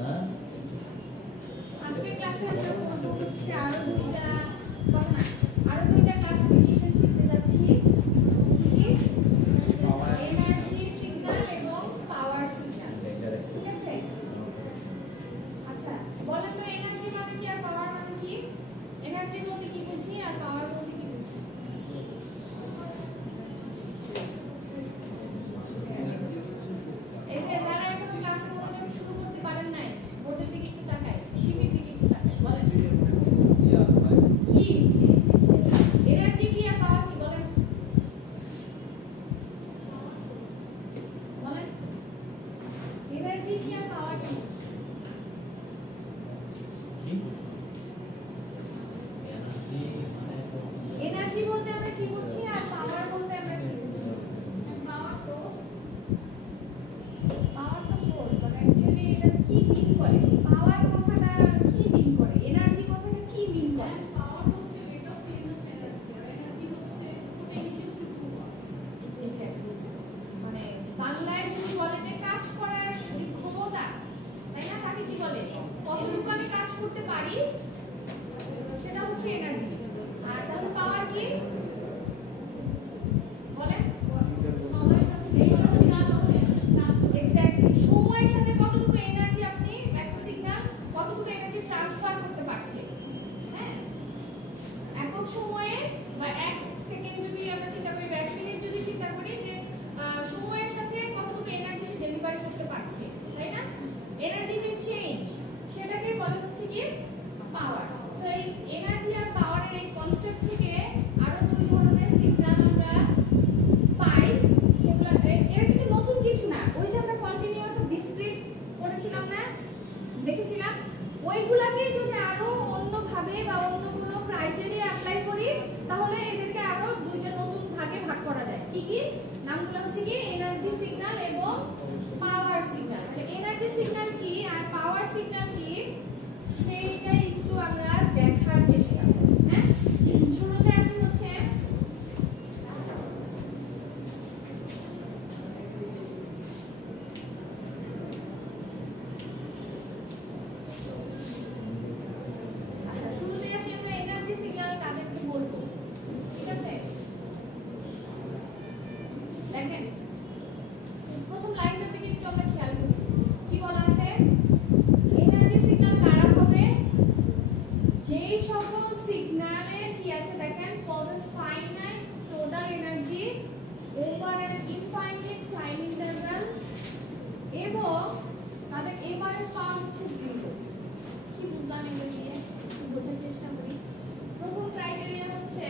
না আজকে ক্লাসে আমরা পড়ব হচ্ছে আরো দুইটা ক্লাসিফিকেশন শিখতে যাচ্ছি কি এনার্জি সিগন্যাল এবং পাওয়ার সিগন্যাল ঠিক আছে আচ্ছা বলেন তো এনার্জি মানে কি আর পাওয়ার মানে কি এনার্জি বলতে কি বুঝি আর পাওয়ার বলতে কি বুঝি এই যে যারা এখনো ক্লাসে মনোযোগ শুরু করতে পারেন নাই বোর্ডের দিকে একটু তাকায় টিভির দিকে একটু তাকায় বলেন কি এনার্জি কি আর পাওয়ার কি বলেন বলেন এনার্জি কি আর পাওয়ার কি এনার্জি বলতে আমরা কি বুঝি আর পাওয়ার বলতে আমরা কি বুঝি পাওয়ার সোর্স পাওয়ার তো সোর্স বাট অ্যাকচুয়ালি এটা কি মিন করে পাওয়ার কথাটা কি মিন করে এনার্জি কথাটা কি মিন করে পাওয়ার হচ্ছে rate of change of energy আর এনার্জি হচ্ছে পোটেনশিয়াল টু মুভ এক্স্যাক্টলি মানে বাংলায় যদি বলে যে কাজ করার যে ক্ষমতা তাই না তাকে কি বলে কতটুকু আমি কাজ করতে পারি সেটা হচ্ছে এনার্জি আর তাহলে পাওয়ার কি বলেন সময়ের সাথে এক্স্যাক্টলি সময়ের সাথে কতটুকু এনার্জি আপনি একটা সিগন্যাল কতটুকু এনার্জি ট্রান্সফার করতে পারছেন হ্যাঁ একক সময়ে বা এক সেকেন্ড যদি আমরা চিন্তা করি বা এক মিনিট যদি চিন্তা করি যে সময়ের সাথে কতটুকু এনার্জি সে ডেলিভারি করতে পারছে তাই না এনার্জি যে চেঞ্জ সেটাকে বলা হচ্ছে কি পাওয়ার সো এই এনার্জি আর পাওয়ারের এই কনসেপ্ট থেকে আরো দুই ধরনের সিগন্যাল আমরা পাই সেগুলো এটা কিন্তু নতুন কিছু না ওই যে আমরা কন্টিনিউয়াস ডিসক্রিট করেছিলাম না দেখেছিলাম ওইগুলাকে যদি আরো অন্যভাবে বা অন্য কোনো ক্রাইটেরিয়া অ্যাপ্লাই করি তাহলে এদেরকে আরো দুইটা নতুন ভাগে ভাগ করা যায় কি কি নামগুলো হচ্ছে কি এনার্জি সিগন্যাল এবং পাওয়ার সিগন্যাল তাহলে এনার্জি সিগন্যাল কি আর পাওয়ার সিগন্যাল কি সেইটা একটু আমরা দেখার চেষ্টা করি হ্যাঁ শুরুতে আসি হচ্ছে আচ্ছা শুরুতে আসি আমরা এনার্জি সিগন্যাল কাদেরকে বলবো ঠিক আছে দেখেন প্রথম লাইনটার দিকে একটু আমরা খেয়াল করি কি বলা আছে এনার্জি সিগন্যাল কারা হবে যেই সকল সিগন্যালের কি আছে দেখেন possess finite total energy over an infinite time interval এবং তাদের এভারেজ পাওয়ার হচ্ছে 0 কি বুঝলাম এটা দিয়ে একটু বোঝার চেষ্টা করি প্রথম ক্রাইটেরিয়া হচ্ছে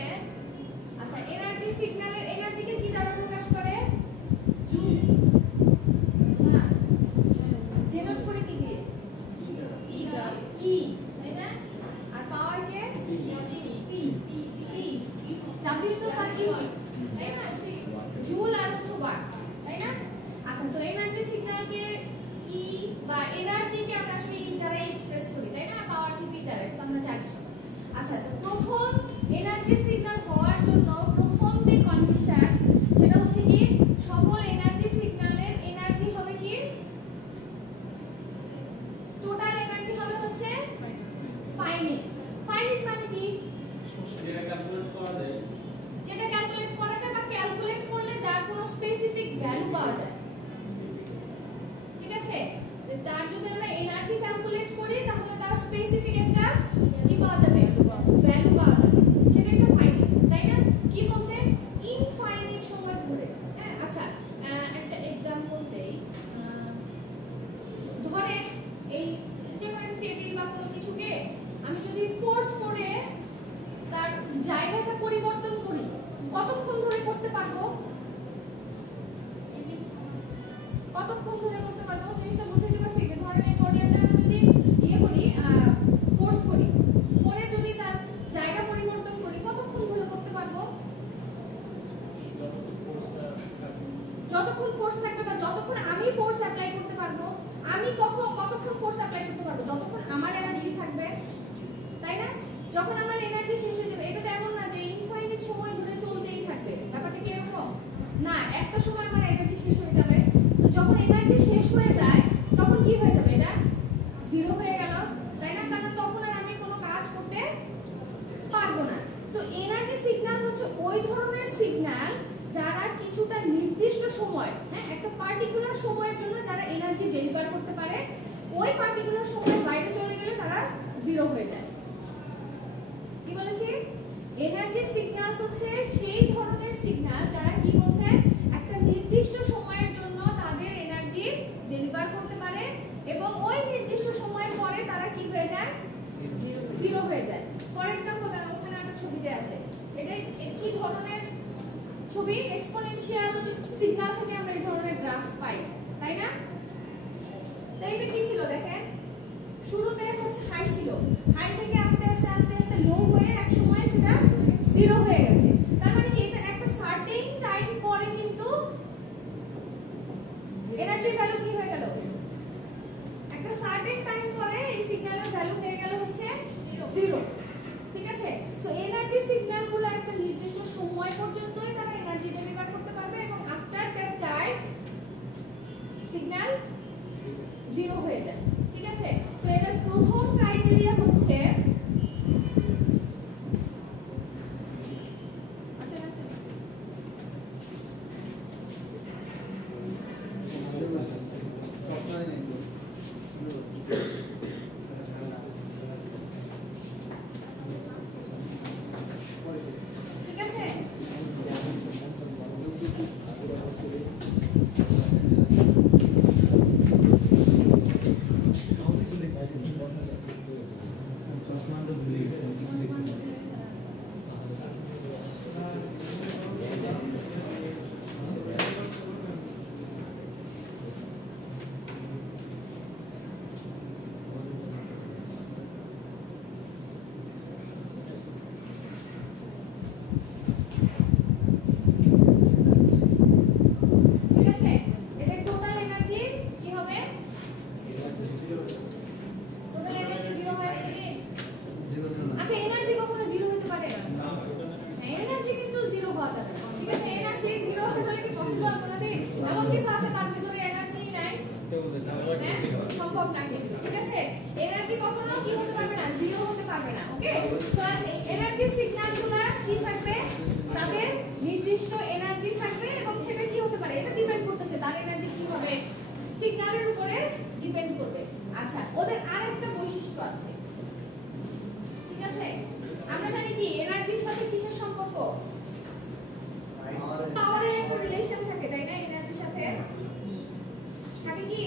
আচ্ছা এনার্জি সিগন্যালের এনার্জিকে কি দ্বারা প্রকাশ করে জুল হ্যাঁ ডেনোট করে কি দিয়ে ই তাই না আর পাওয়ার কে পি ডাব্লিউ তো তার ইউনিট তাই না জুল আর হচ্ছে ওয়াট তাই না আচ্ছা সো এনার্জি সিগন্যালকে ই বা এনার্জিকে আমরা আসলে ই দ্বারা এক্সপ্রেস করি তাই না পাওয়ার কে পি দ্বারা এটা আমরা জানি আচ্ছা তো প্রথম এনার্জি সিগন্যাল হওয়ার জন্য প্রথম যে কন্ডিশন সেটা হচ্ছে কি সকল এনার্জি সিগন্যালের এনার্জি হবে কি টোটাল এনার্জি হবে হচ্ছে ফাইনাইট ফাইনাইট মানে কি যেটা ক্যালকুলেট করা যায় বা ক্যালকুলেট করলে যার কোনো স্পেসিফিক ভ্যালু পাওয়া যায় ঠিক আছে যে তার যদি আমরা এনার্জি ক্যালকুলেট করি তাহলে তার স্পেসিফিক একটা কি পাওয়া যাবে ভ্যালু পাওয়া যাবে সেটাই তো ফাইনাইট তাই না কি বলছে ইনফাইনাইট সময় ধরে হ্যাঁ আচ্ছা একটা एग्जांपल দেই ধরে এই যে কোনো টেবিল বা কোনো কিছুকে আমি যদি ফোর্স করে তার জায়গাটা পরিবর্তন করি কতক্ষণ ধরে করতে পারবো কতক্ষণ ধরে করতে পারবো জিনিসটা বুঝতে পারছি যে ধরেন এই ট্রলিটা আমরা যদি ইয়ে করি ফোর্স করি পরে যদি তার জায়গা পরিবর্তন করি কতক্ষণ ধরে করতে পারবো যতক্ষণ ফোর্স থাকবে বা যতক্ষণ আমি ফোর্স অ্যাপ্লাই করতে পারবো আমি কতক্ষণ ফোর্স অ্যাপ্লাই করতে পারবো যতক্ষণ আমার এনার্জি থাকবে তাই না যখন আমার এনার্জি শেষ হয়ে যাবে এটা তো এমন না যে ইনফাইনাইট সময় ধরে চলতেই থাকবে ব্যাপারটা কি এরকম না একটা সময় আমার এনার্জি শেষ হয়ে যাবে তো যখন এনার্জি শেষ হয়ে যায় তখন কি সময়, হ্যাঁ একটা পার্টিকুলার সময়ের জন্য যারা এনার্জি ডেলিভার করতে পারে, ওই পার্টিকুলার সময়ের বাইরে চলে গেলে তারা জিরো হয়ে যায়। কি বলেছি? এনার্জি সিগন্যালস হচ্ছে সেই ধরনের সিগন্যাল যারা কি বলছে একটা নির্দিষ্ট সময়ের জন্য তাদের এনার্জি ডেলিভার করতে পারে এবং ওই নির্দিষ্ট সময়ের পরে তারা কি হয়ে যায়? জিরো হয়ে যায়। ফর এক্সাম্পল ওখানে একটা ছবিতে আছে, এটা কি ধরনের ছবি? এক্সপোনেনশিয়াল সিগন্যাল থেকে আমরা এই ধরনের গ্রাফ পাই, তাই না? তো এটা কি ছিল দেখেন, শুরুতে হচ্ছে হাই ছিল, হাই থেকে আস্তে আস্তে আস্তে আস্তে লো হয়ে এক সময় সেটা জিরো হয়ে গেছে। তার মানে কি এটা একটা সার্টেন টাইম পরে কিন্তু এনার্জি ভ্যালু কি হয়ে গেল? একটা সার্টেন টাইম পরে এই সিগন্যালের ভ্যালু হয়ে গেল হচ্ছে জিরো। ঠিক আছে? সো এনার্জি সিগন্যালগুলো একটা নির্দিষ্ট সময় পর্যন্তই তারা এনার্জি ডেলিভার করতে পারবে এবং after that time signal zero হয়ে যায়। ঠিক আছে? তো এটার প্রথম ক্রাইটেরিয়া হচ্ছে সিগন্যালের উপরে ডিপেন্ড করবে। আচ্ছা, ওদের আরেকটা বৈশিষ্ট্য আছে। ঠিক আছে? আমরা জানি কি এনার্জির সাথে কিসের সম্পর্ক? পাওয়ারের একটা রিলেশন থাকে, তাই না? এনার্জির সাথে থাকে কি?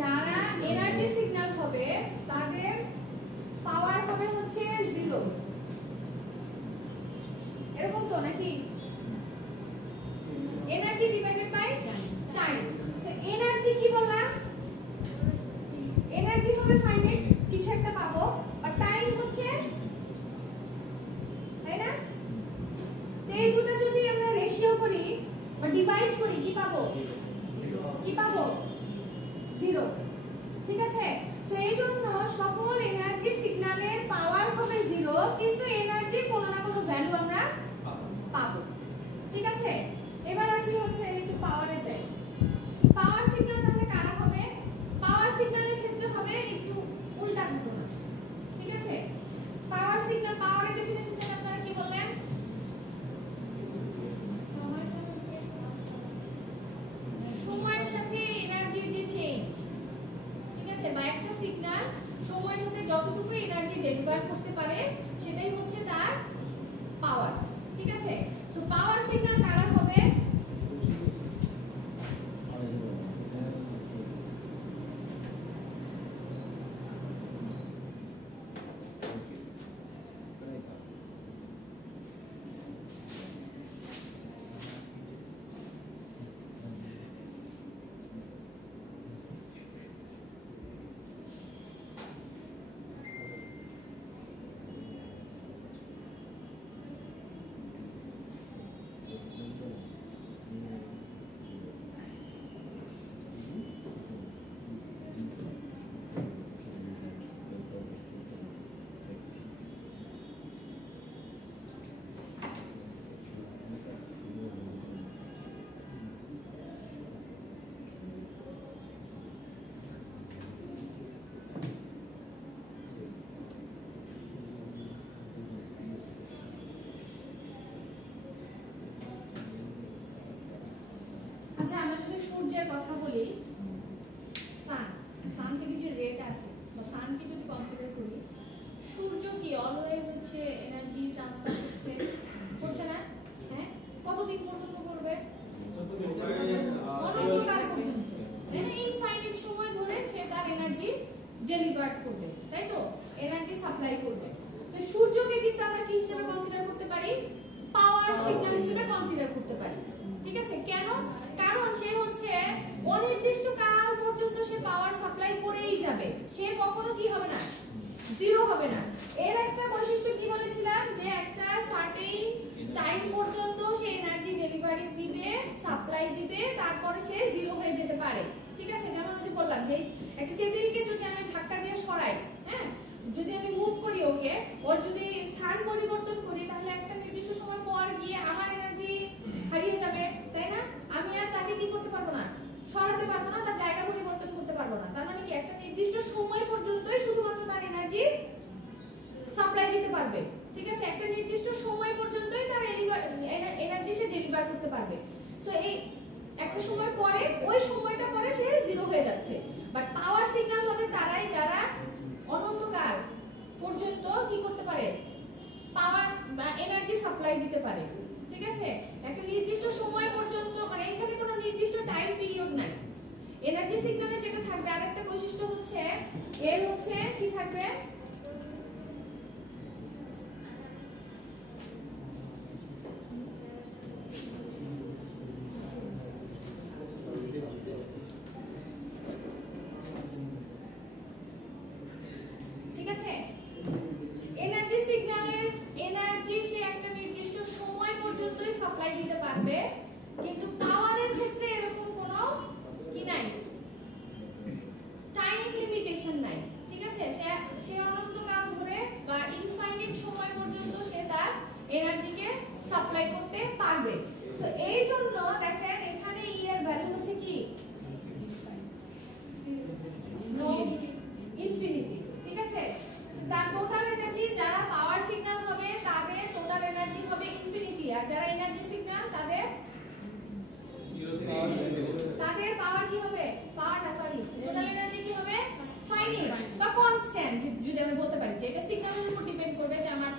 যারা এনার্জি সিগন্যাল হবে তাদের পাওয়ার হবে হচ্ছে জিরো, এরকম তো নাকি? Energy depended by time. তো এনার্জি কি বললাম? এনার্জি হবে ফাইনাইট, কিছু একটা পাবো, আর টাইম হচ্ছে, তাই না? তো এই দুটো যদি আমরা রেশিও করি বা ডিভাইড করি কি পাবো? কি পাবো? জিরো। ঠিক আছে? তো এই জন্য সকল এনার্জি সিগন্যালের পাওয়ার হবে জিরো, কিন্তু এনার্জির কোনো না কোনো ভ্যালু আমরা পাবো। ঠিক আছে? এবার আসি হচ্ছে একটু পাওয়ারে যাই। পাওয়ার সিগন্যাল তাহলে কারা হবে? পাওয়ার সিগন্যালের ক্ষেত্রে হবে একটু উল্টা ঘটনা। ঠিক আছে, পাওয়ার সিগন্যাল, পাওয়ারের ডেফিনিশনটা আপনারা কি বললেন? সময়ের সাথে এনার্জির যে চেঞ্জ, ঠিক আছে, বা একটা সিগন্যাল সময়ের সাথে যতটুকু এনার্জি ডেলিভার করতে পারে সেটাই হচ্ছে তার পাওয়ার। ঠিক আছে, সো পাওয়ার সিগন্যাল কারা হবে? আচ্ছা, আমরা যদি সূর্যের কথা বলি, সান থেকে যে রেট আসে বা সানকে যদি কনসিডার করি, সূর্য কি অলওয়েজ হচ্ছে এনার্জি ট্রান্সফার করছে না? হ্যাঁ, কতদিন পর্যন্ত করবে? অনন্তকাল পর্যন্ত, মানে ইনফাইনাইট সময় ধরে সে তার এনার্জি ডেলিভার করবে, তাই তো? এনার্জি সাপ্লাই করবে। তো সূর্যকে কিন্তু আমরা কি হিসেবে কনসিডার করতে পারি? পাওয়ার সিগন্যাল হিসেবে কনসিডার করতে পারি। ঠিক আছে, কেন? কারণ সে হচ্ছে অনির্দিষ্ট কাল পর্যন্ত সে পাওয়ার সাপ্লাই করেই যাবে, সে কখনো কি হবে না, জিরো হবে না। এর একটা বৈশিষ্ট্য কি বলেছিলাম, যে একটা সার্টেন টাইম পর্যন্ত সে এনার্জি ডেলিভারি দিবে, সাপ্লাই দিবে, তারপরে সে জিরো হয়ে যেতে পারে। ঠিক আছে, যেমন ওই যে বললাম যে একটা টেবিলকে যদি আমি ধাক্কা দিয়ে সরাই, হ্যাঁ, যদি আমি মুভ করি ওকে, ওর যদি স্থান পরিবর্তন করি, তাহলে একটা নির্দিষ্ট সময় পর গিয়ে আমার এনার্জি হারিয়ে যাবে, তাই না? আমি আর তাকে কি করতে পারবো না, সরাতে পারবো না, তার জায়গা পরিবর্তন করতে পারবো না। তার মানে কি, একটা নির্দিষ্ট সময় পর্যন্তই শুধুমাত্র তার এনার্জি সাপ্লাই দিতে পারবে। ঠিক আছে, একটা নির্দিষ্ট সময় পর্যন্তই তার এনার্জি সে ডেলিভার করতে পারবে। সো এই একটা সময় পরে, ওই সময়টা পরে সে জিরো হয়ে যাচ্ছে। বাট পাওয়ার সিগন্যাল হবে তারাই যারা অনন্তকাল পর্যন্ত কি করতে পারে, পাওয়ার বা এনার্জি সাপ্লাই দিতে পারে। ঠিক আছে, একটা নির্দিষ্ট সময় পর্যন্ত, মানে এখানে কোনো নির্দিষ্ট টাইম পিরিয়ড নাই। এনার্জি সিগন্যালে যেটা থাকবে, আরেকটা বৈশিষ্ট্য হচ্ছে এর হচ্ছে কি থাকবে, ঠিক আছে, এনার্জি সিগন্যালের এনার্জি সে একটা নির্দিষ্ট সময় পর্যন্তই সাপ্লাই দিতে পারবে, কিন্তু পাওয়ারের ক্ষেত্রে এরকম কোনো কি নাই, টাইম লিমিটেশন নাই। ঠিক আছে, সে অনন্তকাল ধরে বা ইনফাইনাইট সময় পর্যন্ত সে তার এনার্জিকে সাপ্লাই করতে পারবে। সো এই জন্য দেখেন এখানে ই এর ভ্যালু হচ্ছে কি, ইনফিনিটি। ঠিক আছে, তার টোটাল এনার্জি, যারা পাওয়ার সিগন্যাল হবে তাদের টোটাল এনার্জি হবে ইনফিনিটি, আর যারা এনার্জি সিগন্যাল তাদের পাওয়ার কি হবে, পাওয়ার না সরি, টোটাল এনার্জি কি হবে, ফাইনাইট বা কনস্ট্যান্ট। যদি আমি বলতে পারি যে এটা সিগন্যালের উপর ডিপেন্ড করবে যে আমার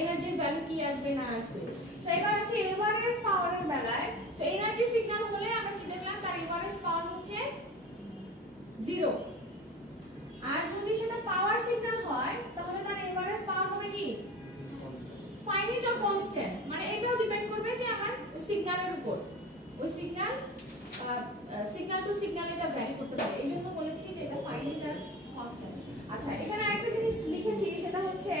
এনার্জির ভ্যালু কি আসবে না আসবে। সো এবার আসি এভারেজ পাওয়ারের বেলায়। সো এনার্জি সিগন্যাল হলে আমরা কি দেখলাম, তার এভারেজ পাওয়ার হচ্ছে 0। আর যদি সেটা পাওয়ার সিগন্যাল হয় তাহলে তার এভারেজ পাওয়ার হবে কি, ফাইনাইট অর কনস্ট্যান্ট। মানে এটাও ডিপেন্ড করবে যে আমার সিগন্যালের উপর, ওই সিগন্যাল টু সিগন্যাল এটা ভ্যারি করতে পারে। এইজন্য বলেছি যে এটা ফাইনাইট আর কনস্ট্যান্ট। আচ্ছা, এখানে আরেকটা জিনিস লিখেছি, সেটা হচ্ছে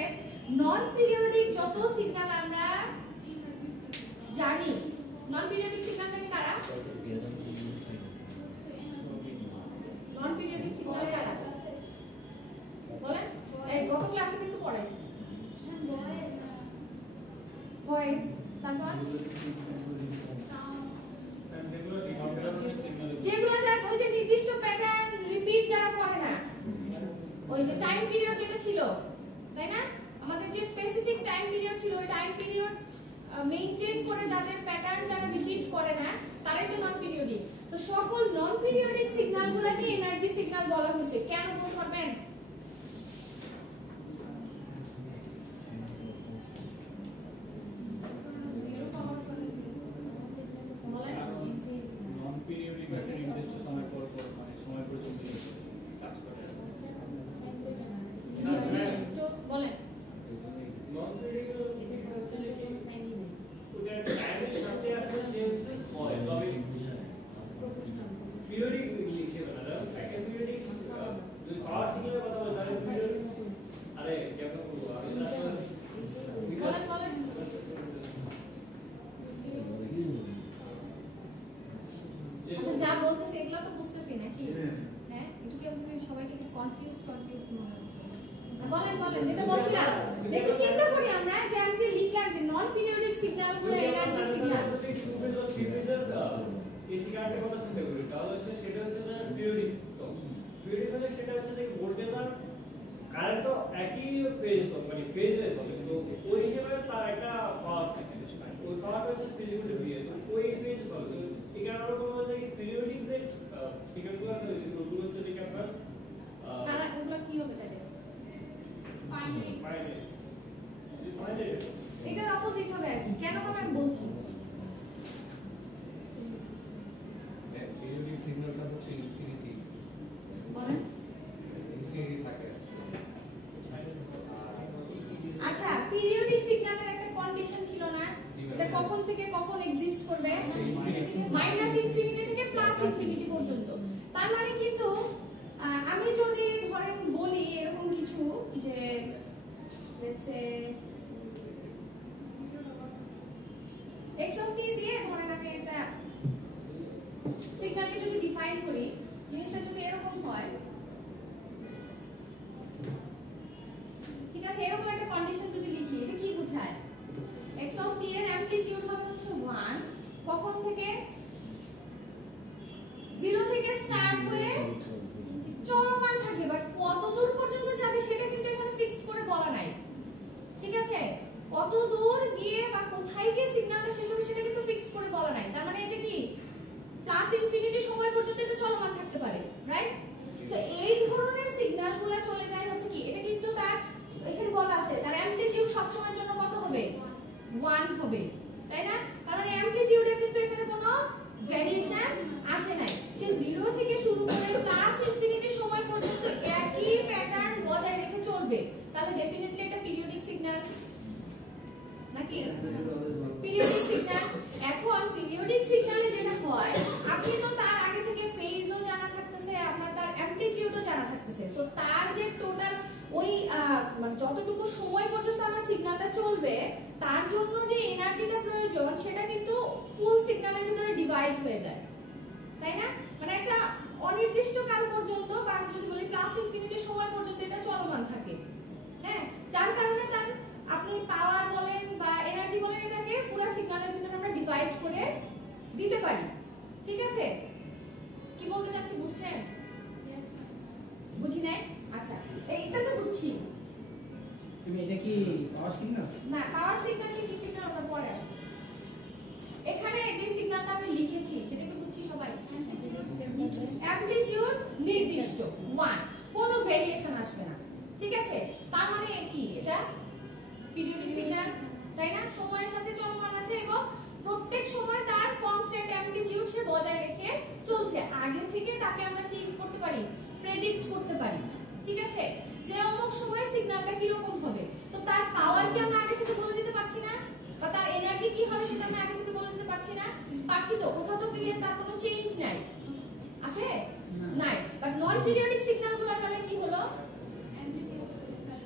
নন পিরিয়ডিক যত সিগন্যাল আমরা জানি, নন পিরিয়ডিক সিগন্যাল জানি কারা, নন পিরিয়ডিক সিগন্যাল কারা বলেন? এই গত ক্লাসে কিন্তু পড়াইছি, ভয়েস, তারপর পিরিয়ড ছিল ওই টাইম পিরিয়ড মেইনটেইন করে যাদের প্যাটার্ন যারা রিপিট করে না তারাই তো নন পিরিয়ডিক। তো সকল নন পিরিয়ডিক সিগন্যালগুলোকে এনার্জি সিগন্যাল বলা হয়েছে। কেন বলতে পারবেন? নন পিরিয়ডিক একটা নির্দিষ্ট সময় পর পর মানে সময় পর্যন্ত কাজ করে। তো বলেন নন পিরিয়ডিক এটা হচ্ছে যে ওটা টাইমের সাথে আসলে চেঞ্জেস হয়, তবে পিরিয়ডিক ইংলিশে বলা একটা পিরিয়ডিক যদি পাওয়ার সিগন্যালের কথা বলি তাহলে পিরিয়ডিক আরে কেমন বলবো আমি আসলে বলেন আচ্ছা যা বলতেছি এগুলো তো বুঝতেছি নাকি? হ্যাঁ একটু কি আপনি সবাইকে একটু কনফিউজ মনে হচ্ছে? বলেন যেটা বলছিলাম একটু চিন্তা করি আমরা যে আমি যে লিখলাম যে নন পিরিয়ডিক সিগন্যালগুলো এনার্জি সিগন্যাল এই সিগন্যালটার কথা চিন্তা করি তাহলে হচ্ছে সেটা হচ্ছে না পিরিয়ডিক। তো পিরিয়ডিক হলে সেটা হচ্ছে যে ভোল্টেজ আর কারেন্ট তো একই ফেজ মানে ফেজে চলে, কিন্তু ওই হিসেবে তার একটা পাওয়ার থাকে, ওই পাওয়ারটা হচ্ছে ফিজিক্যাল বিয়ে, তো ওই ফেজ চলে। এই কারণে আমরা বলবো যে পিরিয়ডিক যে সিগন্যালগুলো আছে ওগুলো হচ্ছে যে আপনার তারা ওগুলো কি হবে তাহলে? ফাইনাল এটার অপোজিট হবে আর কি। কেন হবে আমি বলছি। পিরিয়ডিক সিগন্যালটা হচ্ছে ইনফিনিটি বলেন থাকে। আচ্ছা পিরিয়ডিক সিগন্যালের একটা কন্ডিশন ছিল না, এটা কখন থেকে কখন এক্সিস্ট করবে? মাইনাস ইনফিনিটি থেকে প্লাস ইনফিনিটি পর্যন্ত। তার মানে কিন্তু আমি যদি ধরেন বলি এরকম কিছু যে let's say x of t দিয়ে ধরেন আমি একটা সিগন্যালকে যদি ডিফাইন করি, জিনিসটা যদি এরকম হয়, ঠিক আছে, এরকম একটা কন্ডিশন যদি লিখি, এটা কি বোঝায়? x অফ t এর অ্যামপ্লিটিউড হবে হচ্ছে 1, কখন থেকে? 0 থেকে স্টার্ট হয়ে চলমান থাকবে, বাট কত দূর পর্যন্ত যাবে সেটা কিন্তু এখানে ফিক্স করে বলা নাই। ঠিক আছে, কত দূর গিয়ে বা কোথায় গিয়ে সিগন্যালটা শেষ হবে সেটা কিন্তু ফিক্স করে বলা নাই। তার মানে এটা কি প্লাস ইনফিনিটি সময় পর্যন্ত এটা চলমান থাকতে পারে, রাইট? সো এই ধরনের সিগন্যালগুলো চলে যায় হচ্ছে কি, এটা কিন্তু তার এখানে বলা আছে তার অ্যামপ্লিটিউড সব সময়ের জন্য কত হবে? 1 হবে, তাই না? কারণ অ্যামপ্লিটিউডের কিন্তু এখানে কোনো ভেরিয়েশন আসে নাই। সে 0 থেকে শুরু করে প্লাস ইনফিনিটি সময় পর্যন্ত একই প্যাটার্ন বজায় রেখে চলবে। তাহলে ডেফিনেটলি এটা পিরিয়ডিক সিগন্যাল নাকি? Periodic signal. এখন পিরিয়ডিক সিগন্যালে যেটা হয়, আপনি তো তার আগে থেকে ফেজও জানা থাকতেছে, আপনার তার অ্যামপ্লিটিউডও জানা থাকতেছে। সো তার যে টোটাল ওই মানে যতটুকু সময় পর্যন্ত আমার সিগন্যালটা চলবে তার জন্য যে এনার্জিটা প্রয়োজন সেটা কিন্তু ফুল সিগন্যালের ভিতরে ডিভাইড হয়ে যায়, তাই না? মানে একটা অনির্দিষ্ট কাল পর্যন্ত বা আমি যদি বলি প্লাস ইনফিনিটি সময় পর্যন্ত এটা চলমান থাকে। হ্যাঁ, যার কারণে তার আপনি পাওয়ার বলেন বা এনার্জি বলেন এটাকে পুরো সিগন্যালের ভিতরে আমরা ডিভাইড করে দিতে পারি। ঠিক আছে, কি বলতে যাচ্ছি বুঝছেন? বুঝি নাই? আচ্ছা এইটা তো বুঝছি। তুমি এটা কি পাওয়ার সিগন্যাল? না, পাওয়ার সিগন্যাল কি সিগন্যাল ওটা পরে আসবে। এখানে যে সিগন্যালটা আমি লিখেছি সেটাকে বুঝছি সবাই। অ্যামপ্লিটিউড নির্দিষ্ট 1, কোনো ভেরিয়েশন আসবে না। ঠিক আছে, তার মানে কি এটা পিরিয়ডিক সিগন্যাল, তাই না? সময়ের সাথে চলমান আছে এবং প্রত্যেক সময় তার কনস্ট্যান্ট অ্যামপ্লিটিউড সে বজায় রেখে চলছে। আগে থেকে তাকে আমরা কি করতে পারি? প্রেডিক্ট করতে পারি। ঠিক আছে, যে অমুক সময়ে সিগন্যালটা কি রকম হবে, তো তার পাওয়ার কি আমরা আগে থেকে বলে দিতে পারছি না? বা তার এনার্জি কি হবে সেটা আমি আগে থেকে বলে দিতে পারছি না? পারছি তো, কোথাও তো পিরিয়ড তার কোনো চেঞ্জ নাই, আছে নাই। বাট নন পিরিয়ডিক সিগন্যালগুলো তাহলে কি হলো?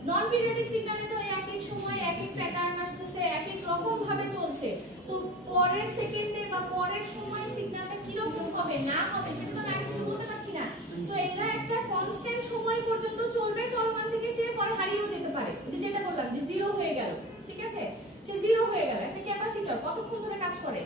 নন পিরিয়ডিক সিগন্যালে তো এক এক সময় এক এক প্যাটার্ন আসতেছে, এক এক রকম ভাবে চলছে। সো পরের সেকেন্ডে বা পরের সময়ে সিগন্যালটা কি রকম হবে না হবে সেটা তো আমি আগে থেকে বলতে পারছি না। সো এটা একটা কনস্ট্যান্ট সময় পর্যন্ত চলবে, চলমান থেকে সে পরে হারিয়েও যেতে পারে। যেটা বললাম যে 0 হয়ে গেল, ঠিক আছে, সে 0 হয়ে গেল। একটা ক্যাপাসিটর কতক্ষণ ধরে কাজ করে?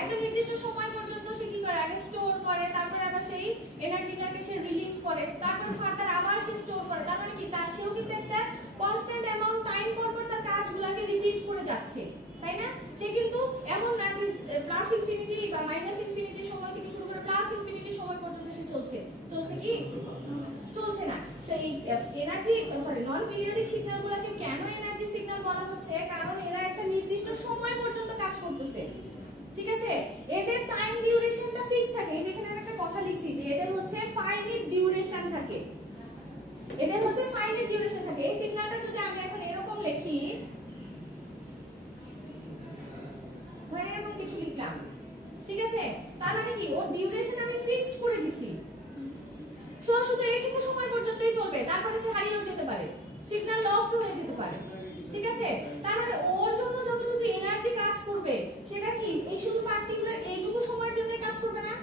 একটা নির্দিষ্ট সময় পর্যন্ত সে কি করে? আগে স্টোর করে, তারপরে আবার সেই এনার্জিটাকে সে রিলিজ করে, তারপর ফার্দার আবার সে স্টোর করে। তার মানে কি তার সেও কিন্তু একটা কনস্ট্যান্ট অ্যামাউন্ট টাইম পর পর তার কাজগুলোকে রিপিট করে যাচ্ছে, তাই না? সে কিন্তু এমন না যে প্লাস ইনফিনিটি বা মাইনাস ইনফিনিটি সময় থেকে শুরু করে প্লাস ইনফিনিটি সময় পর্যন্ত সে চলছে কি চলছে না। তো এই এনার্জি নন পিরিয়ডিক সিগন্যালগুলোকে কেন এনার্জি সিগন্যাল বলা হচ্ছে? কারণ এরা একটা নির্দিষ্ট সময় পর্যন্ত কাজ করতেছে, ঠিক আছে? এদের টাইম ডিউরেশনটা ফিক্স থাকে। এই যেখানে একটা কথা লিখছি যে এদের হচ্ছে ফাইনাইট ডিউরেশন থাকে, এদের হচ্ছে ফাইনাইট ডিউরেশন থাকে। এই সিগন্যালটা যদি আমি এখন এরকম লিখি, ধরেন এরকম কিছু লিখলাম, ঠিক আছে? তার মানে কি ওর ডিউরেশন আমি ফিক্সড করে দিছি, শুধু এইটুকু সময় পর্যন্তই চলবে, তারপরে সে হারিয়েও যেতে পারে, সিগন্যাল লস্ট হয়ে যেতে পারে, ঠিক আছে? তার মানে ওর জন্য যতটুকু এনার্জি কাজ করবে সেটা কি এই শুধু পার্টিকুলার এইটুকু সময়ের জন্য কাজ করবে না?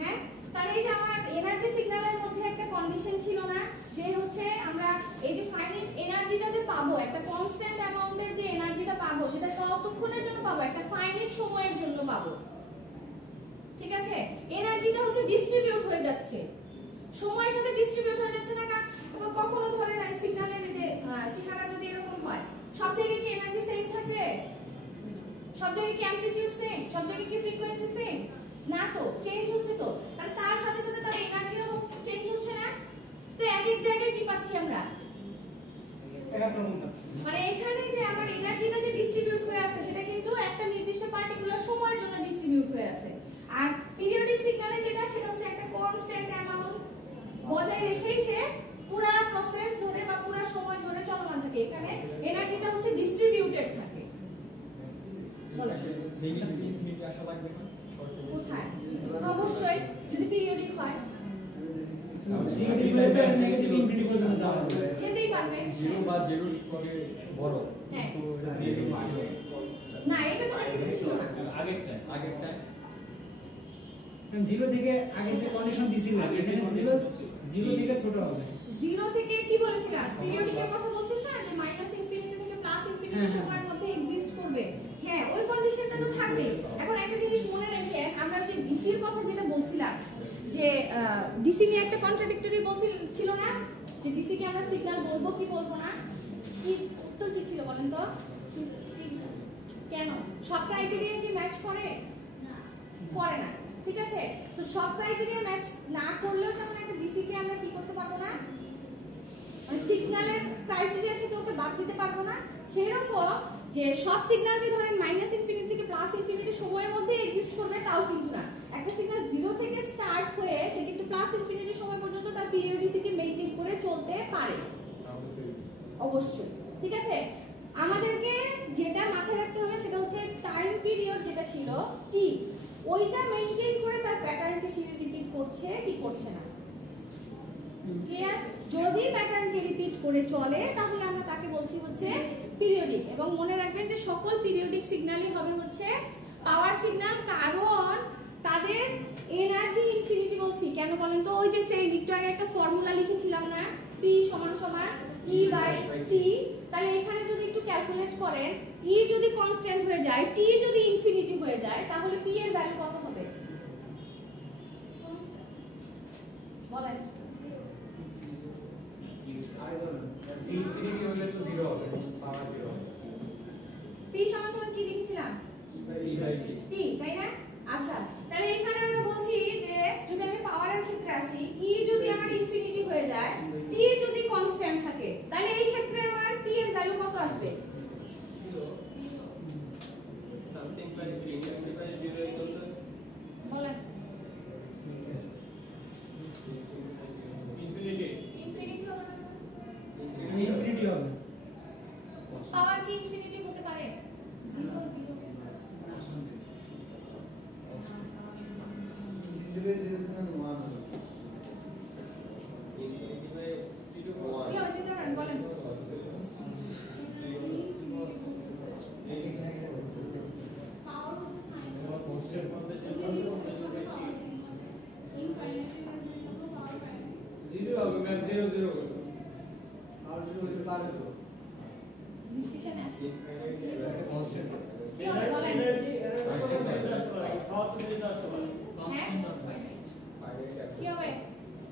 হ্যাঁ, তাহলে এই যে আমার এনার্জি সিগন্যালের মধ্যে একটা কন্ডিশন ছিল না যে হচ্ছে আমরা এই যে ফাইনাইট এনার্জিটা যে পাবো, একটা কনস্ট্যান্ট অ্যামাউন্টের যে এনার্জিটা পাবো সেটা কতক্ষণের জন্য পাবো? একটা ফাইনাইট সময়ের জন্য পাবো, ঠিক আছে? এনার্জিটা হচ্ছে ডিস্ট্রিবিউট হয়ে যাচ্ছে, সময়ের সাথে ডিস্ট্রিবিউট হয়ে যাচ্ছে না। কখনো ধরে না সিগন্যালের যে চেহারা যদি এরকম হয়, সব জায়গায় কি এনার্জি সেম থাকবে? সব জায়গায় কি অ্যামপ্লিটিউড সেম? সব জায়গায় কি ফ্রিকোয়েন্সি সেম? না তো, চেঞ্জ হচ্ছে। তো তাহলে তার সাথে সাথে তার এনার্জিও চেঞ্জ হচ্ছে না? তো এক এক জায়গায় কি পাচ্ছি আমরা? মানে এখানে যে আমার এনার্জিটা যে ডিস্ট্রিবিউট হয়ে আছে সেটা কিন্তু একটা নির্দিষ্ট পার্টিকুলার সময়ের জন্য ডিস্ট্রিবিউট হয়ে আছে। আর পিরিয়ডিক সিগন্যালে যেটা সেটা হচ্ছে একটা কনস্ট্যান্ট অ্যামাউন্ট বজায় রেখেই সে পুরো প্রসেস ধরে বা পুরো সময় ধরে চলমান থাকে। এখানে এনার্জিটা হচ্ছে ডিস্ট্রিবিউটেড থাকে। কোথায়? অবশ্যই যদি পিরিয়ডিক হয় যেতেই পারবে। জিরো বা জিরো করে বড়, হ্যাঁ। কিন্তু না, এটা তো নেগেটিভ ছিল না। আগেরটা জিরো থেকে আগে যে কন্ডিশন দিছিলাম এখানে জিরো থেকে ছোট হবে। জিরো থেকে কি বলেছিলাম? পিরিয়ডিকের কথা বলছিলাম না যে মাইনাস ইনফিনিটি থেকে প্লাস ইনফিনিটি সময়ের মধ্যে এক্সিস্ট করবে। হ্যাঁ, ওই কন্ডিশনটা তো থাকবে। এখন একটা জিনিস মনে রাখেন, আমরা যে ডিসির কথা যেটা বলছিলাম যে ডিসি নিয়ে একটা কন্ট্রাডিক্টরি ছিল না, যে ডিসি কে আমরা সিগন্যাল বলবো কি বলবো না, কি উত্তর কি ছিল বলেন তো? কেন? সব ক্রাইটেরিয়া কি ম্যাচ করে? করে না, ঠিক আছে? তো সব ক্রাইটেরিয়া ম্যাচ না করলেও যেমন একটা ডিসি কে আমরা কি করতে পারবো না, মানে সিগন্যালের ক্রাইটেরিয়া থেকে ওকে বাদ দিতে পারবো না। সেরকম যে সব সিগন্যাল যে ধরেন মাইনাস ইনফিনিটি থেকে প্লাস ইনফিনিটি সময়ের মধ্যে এক্সিস্ট করবে তাও কিন্তু না। একটা সিগন্যাল জিরো থেকে স্টার্ট হয়ে সে কিন্তু প্লাস ইনফিনিটি সময় পর্যন্ত তার পিরিয়ডিসিটি মেইনটেইন করে চলতে পারে অবশ্যই, ঠিক আছে? আমাদেরকে যেটা মাথায় রাখতে হবে সেটা হচ্ছে টাইম পিরিয়ড যেটা ছিল টি, ওইটা মেইনটেইন করে তার প্যাটার্নকে সে রিপিট করছে কি করছে না। ক্লিয়ার? যদি প্যাটার্নকে রিপিট করে চলে তাহলে আমরা তাকে বলছি হচ্ছে পিরিয়ডিক। এবং মনে রাখবেন যে সকল পিরিয়ডিক সিগন্যালই হবে হচ্ছে পাওয়ার সিগন্যাল, কারণ তাদের এনার্জি ইনফিনিটি বলছি কেন বলেন তো? ওই যে সেই একটু আগে একটা ফর্মুলা লিখেছিলাম না, P = E/T। তাহলে এখানে যদি একটু ক্যালকুলেট করেন, E যদি কনস্ট্যান্ট হয়ে যায়, T যদি ইনফিনিটি হয়ে যায়, তাহলে P এর ভ্যালু কত হবে বলেন? ইনফিনিটি হলে তো জিরো হবে, পাওয়ার জিরো হবে। P = কি লিখেছিলাম? T, তাই না? আচ্ছা, তাহলে এখানে আমরা বলছি যে যদি আমি পাওয়ারের ক্ষেত্রে আসি, E যদি আমার ইনফিনিটি হয়ে যায়, T যদি কনস্ট্যান্ট থাকে, তাহলে এই ক্ষেত্রে আমার P এর ভ্যালু কত আসবে? something like infinity by 0 equal to বলেন। ইনফিনিটি ইনফিনিটি হবে না? ইনফিনিটি হবে। পাওয়ার কি ইনফিনিটি হতে পারে? 0 0 infinity by 0 কি হবে চিন্তা করেন, বলেন। পাওয়ার হচ্ছে জিরো হবে ম্যাম, 0 0 ডিসিশন আসে কনস্ট্যান্ট কি হবে বলেন? এনার্জি খাওয়া তো যেটা আসলে হ্যাঁ কি হবে?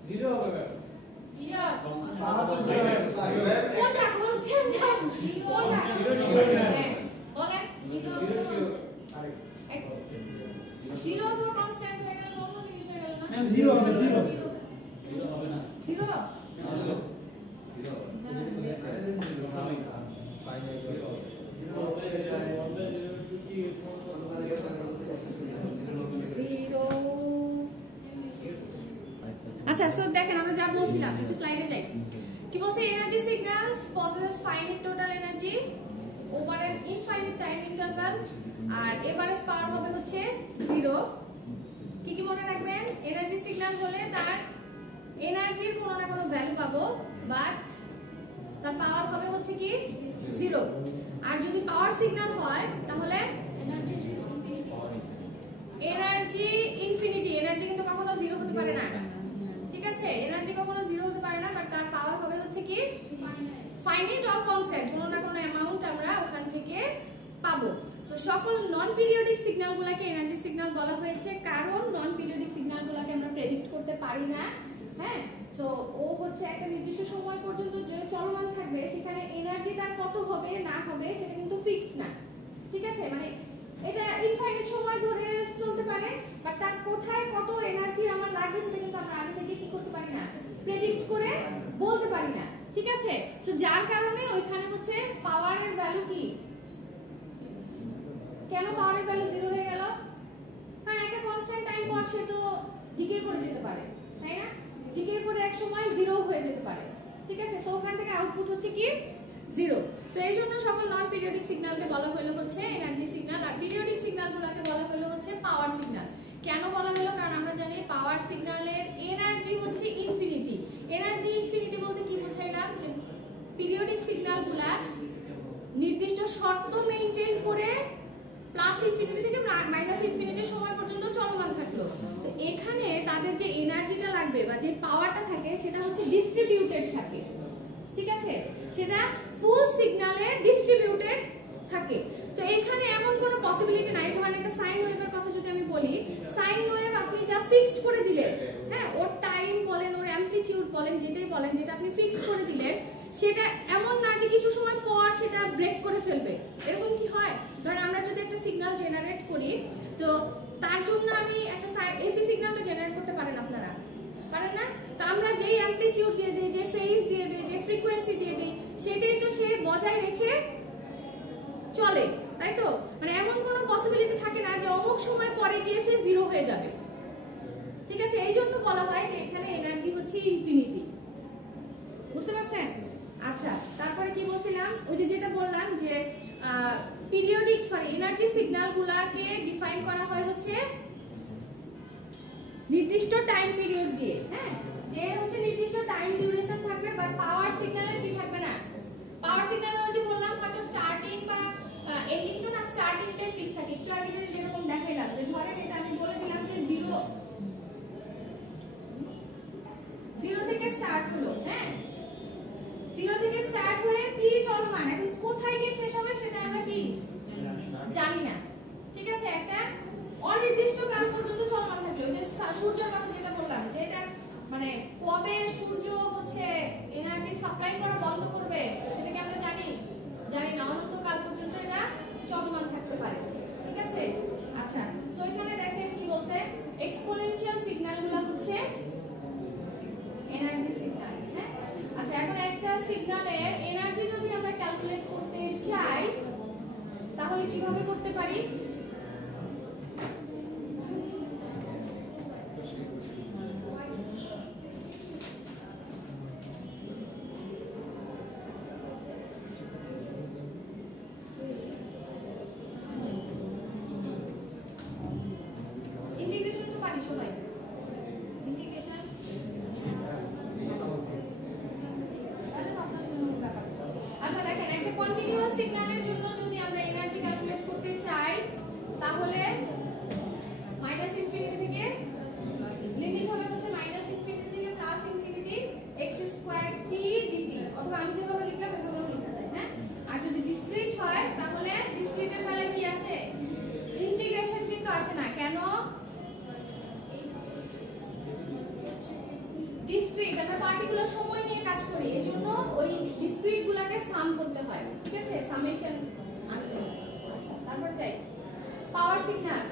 0 হবে ম্যাম। Sure. constant কোনটা constant না কোনটা বলেন জিরো অথবা কনস্ট্যান্ট হয়ে গেল অন্য জিনিস হয়ে গেল না ম্যাম জিরো হবে জিরো জিরো হবে না জিরো জিরো আচ্ছা সো দেখেন আমরা যা বলছিলাম একটু স্লাইডে যাই কি বলছে energy signals possesses finite total energy over an infinite time interval আর এভারেজ পাওয়ার হবে হচ্ছে জিরো কি কি মনে রাখবেন এনার্জি সিগন্যাল হলে তার এনার্জির কোনো না কোনো ভ্যালু পাবো বাট তার পাওয়ার হবে হচ্ছে কি জিরো আর যদি পাওয়ার সিগন্যাল হয় তাহলে এনার্জি ইনফিনিটি এনার্জি কিন্তু কখনো জিরো হতে পারে না ঠিক আছে এনার্জি কখনো জিরো হতে পারে না বাট তার পাওয়ার হবে হচ্ছে কি ফাইনাইট অর কনস্ট্যান্ট কোনো না কোনো অ্যামাউন্ট আমরা ওখান থেকে পাবো তো সকল নন পিরিয়ডিক সিগন্যালগুলোকে এনার্জি সিগন্যাল বলা হয়েছে কারণ নন পিরিয়ডিক সিগন্যালগুলোকে আমরা প্রেডিক্ট করতে পারি না হ্যাঁ সো ও হচ্ছে একটা নির্দিষ্ট সময় পর্যন্ত যে চলমান থাকবে সেখানে এনার্জি তার কত হবে না হবে সেটা কিন্তু ফিক্সড না ঠিক আছে মানে এটা ইনফাইনাইট সময় ধরে চলতে পারে বাট তার কোথায় কত এনার্জি আমার লাগবে সেটা কিন্তু আমরা আগে থেকে কি করতে পারি না প্রেডিক্ট করে বলতে পারি না ঠিক আছে সো যার কারণে ওইখানে হচ্ছে পাওয়ারের ভ্যালু কি কেন পাওয়ারের ভ্যালু জিরো হয়ে গেল কারণ একটা কনস্ট্যান্ট টাইম পর সে তো ডিকে করে যেতে পারে তাই না ডিকে করে এক সময় জিরো হয়ে যেতে পারে ঠিক আছে সো ওখান থেকে আউটপুট হচ্ছে কি জিরো সো এই জন্য সকল নন পিরিয়ডিক সিগন্যালকে বলা হলো হচ্ছে এনার্জি সিগন্যাল আর পিরিয়ডিক সিগন্যালগুলোকে বলা হলো হচ্ছে পাওয়ার সিগন্যাল কেন বলা হলো কারণ আমরা জানি পাওয়ার সিগন্যালের এনার্জি হচ্ছে ইনফিনিটি এনার্জি ইনফিনিটি বলতে কি বোঝাইলাম যে পিরিয়ডিক সিগন্যালগুলা নির্দিষ্ট শর্ত মেইনটেইন করে প্লাস ইনফিনিটি থেকে মাইনাস ইনফিনিটি সময় পর্যন্ত চলমান থাকলো তো এখানে তাদের যে এনার্জিটা লাগবে বা যে পাওয়ারটা থাকে সেটা হচ্ছে ডিস্ট্রিবিউটেড থাকে ঠিক আছে সেটা ফুল সিগন্যালে ডিস্ট্রিবিউটেড থাকে তো এখানে এমন কোনো পসিবিলিটি নাই ধরেন একটা সাইন ওয়েভের কথা যদি আমি বলি সাইন ওয়েভ আপনি যা ফিক্সড করে দিলেন হ্যাঁ ওর টাইম বলেন ওর অ্যামপ্লিটিউড বলেন যেটাই বলেন যেটা আপনি ফিক্সড করে দিলেন সেটা এমন না যে কিছু সময় পর সেটা ব্রেক করে ফেলবে এরকম কি হয় ধরেন আমরা যদি একটা সিগন্যাল জেনারেট করি তো তার জন্য আমি একটা এসি সিগন্যাল তো জেনারেট করতে পারেন আপনারা পারেন না তো আমরা যেই অ্যামপ্লিটিউড দিয়ে দিই যে ফেজ দিয়ে দিই যে ফ্রিকোয়েন্সি দিয়ে দিই সেটাই তো সে বজায় রেখে চলে তাই তো মানে এমন কোনো পসিবিলিটি থাকে না যে অমুক সময় পরে গিয়ে সে জিরো হয়ে যাবে ঠিক আছে এই জন্য বলা হয় যে এখানে এনার্জি হচ্ছে ইনফিনিটি বুঝতে পারছেন আচ্ছা তারপরে কি বলছিলাম ওই যে যেটা বললাম যে পিরিয়ডিক এনার্জি সিগন্যালগুলোকে ডিফাইন করা হয় হচ্ছে নির্দিষ্ট টাইম পিরিয়ড দিয়ে হ্যাঁ যে হচ্ছে নির্দিষ্ট টাইম ডিউরেশন থাকবে বাট পাওয়ার সিগন্যালের কি থাকবে না পাওয়ার সিগন্যাল হচ্ছে বললাম হয়তো স্টার্টিং বা এন্ডিং তো না স্টার্টিংটাই ফিক্স থাকে একটু আগে যেরকম দেখাইলাম যে ধরেন এটা আমি বলে দিলাম যে জিরো থেকে স্টার্ট হলো হ্যাঁ জিরো থেকে স্টার্ট হয়ে টি চলমান এখন কোথায় গিয়ে শেষ হবে সেটা আমরা কি জানি না ঠিক আছে একটা অনির্দিষ্ট কাল পর্যন্ত চলমান থাকলো যে সূর্যের কথা যেটা বললাম যে এটা মানে কবে সূর্য হচ্ছে এনার্জি সাপ্লাই করা বন্ধ করবে সেটা কি আমরা জানি না অনন্তকাল পর্যন্ত এটা চলমান থাকতে পারে ঠিক আছে আচ্ছা সো এখানে দেখেন কি বলছে এক্সপোনেনশিয়াল সিগন্যালগুলো হচ্ছে এনার্জি সিগন্যাল হ্যাঁ আচ্ছা এখন একটা সিগন্যালের এনার্জি যদি আমরা ক্যালকুলেট করতে চাই তাহলে কিভাবে করতে পারি ইন্টিগ্রেশন তো পারি সবাই ইন্টিগ্রেশন আচ্ছা দেখেন একটা কন্টিনিউয়াস সিগন্যালের জন্য যদি আমরা এনার্জি ক্যালকুলেট করতে চাই তাহলে মাইনাস ইনফিনিটি থেকে লিমিট হবে হচ্ছে মাইনাস ইনফিনিটি থেকে plus infinity x square t dt অথবা আমি যেভাবে লিখলাম এভাবেও লেখা যায় হ্যাঁ আর যদি ডিসক্রিট হয় তাহলে ডিসক্রিটের বেলায় কি আসে ইন্টিগ্রেশন কিন্তু আসে না কেন হয়, ঠিক আছে, সামেশন আনতে হয়। আচ্ছা তারপরে যাই পাওয়ার সিগন্যাল।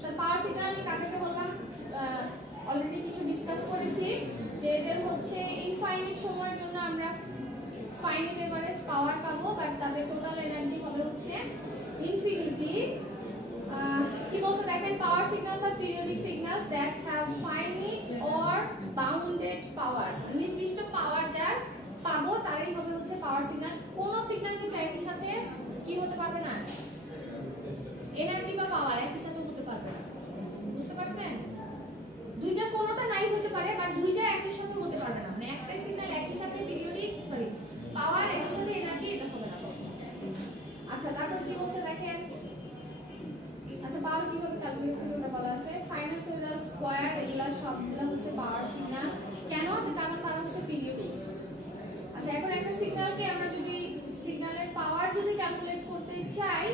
তাহলে পাওয়ার সিগন্যাল কাকে বললাম, অলরেডি কিছু ডিসকাস করেছি যে এদের হচ্ছে ইনফাইনাইট সময়ের জন্য আমরা ফাইনাইট এভারেজ পাওয়ার পাবো, বাট তাদের টোটাল এনার্জি হবে হচ্ছে ইনফিনিটি। কি বলছে দেখেন, পাওয়ার সিগন্যালস আর periodic signals that have finite or bounded power, নির্দিষ্ট পাওয়ার যার পাবো তারাই হবে হচ্ছে পাওয়ার সিগন্যাল। কোন সিগন্যাল কিন্তু একই সাথে কি হতে পারবে না, এনার্জি বা পাওয়ার একই সাথে হতে পারবে না, বুঝতে পারছেন? দুইটা কোনোটা নাই হতে পারে, বাট দুইটা একই সাথে হতে পারবে না, মানে একটা সিগন্যাল একই সাথে পিরিয়ডিক পাওয়ার একই সাথে এনার্জি, এটা হবে না। আচ্ছা তারপর কি বলছে দেখেন, আচ্ছা পাওয়ার কিভাবে ক্যালকুলেট করতে ওটা বলা আছে, সাইনোসয়েডাল স্কয়ার, এগুলা সবগুলা হচ্ছে পাওয়ার সিগন্যাল। কেন? কারণ তারা হচ্ছে পিরিয়ডিক। আচ্ছা এখন একটা সিগন্যালকে আমরা যদি সিগন্যালের পাওয়ার যদি ক্যালকুলেট করতে চাই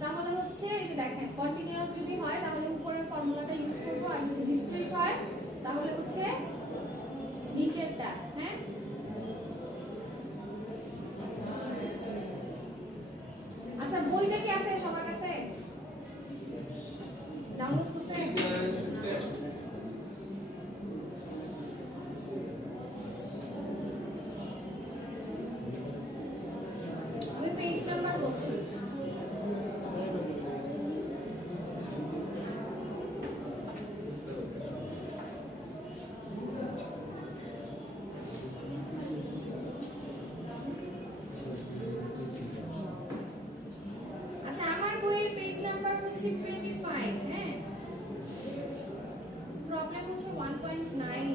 তাহলে হচ্ছে এই যে দেখেন, কন্টিনিউয়াস যদি হয় তাহলে উপরের ফর্মুলাটা ইউজ করব, আর যদি ডিসক্রিট হয় তাহলে হচ্ছে নিচেরটা। হ্যাঁ আচ্ছা বইটা কি আছে সবার কাছে, ডাউনলোড করতে? আমি পেজ নাম্বার বলছি। আচ্ছা আমার বইয়ের পেজ নাম্বার হচ্ছে 25। হ্যাঁ প্রবলেম হচ্ছে 1.9।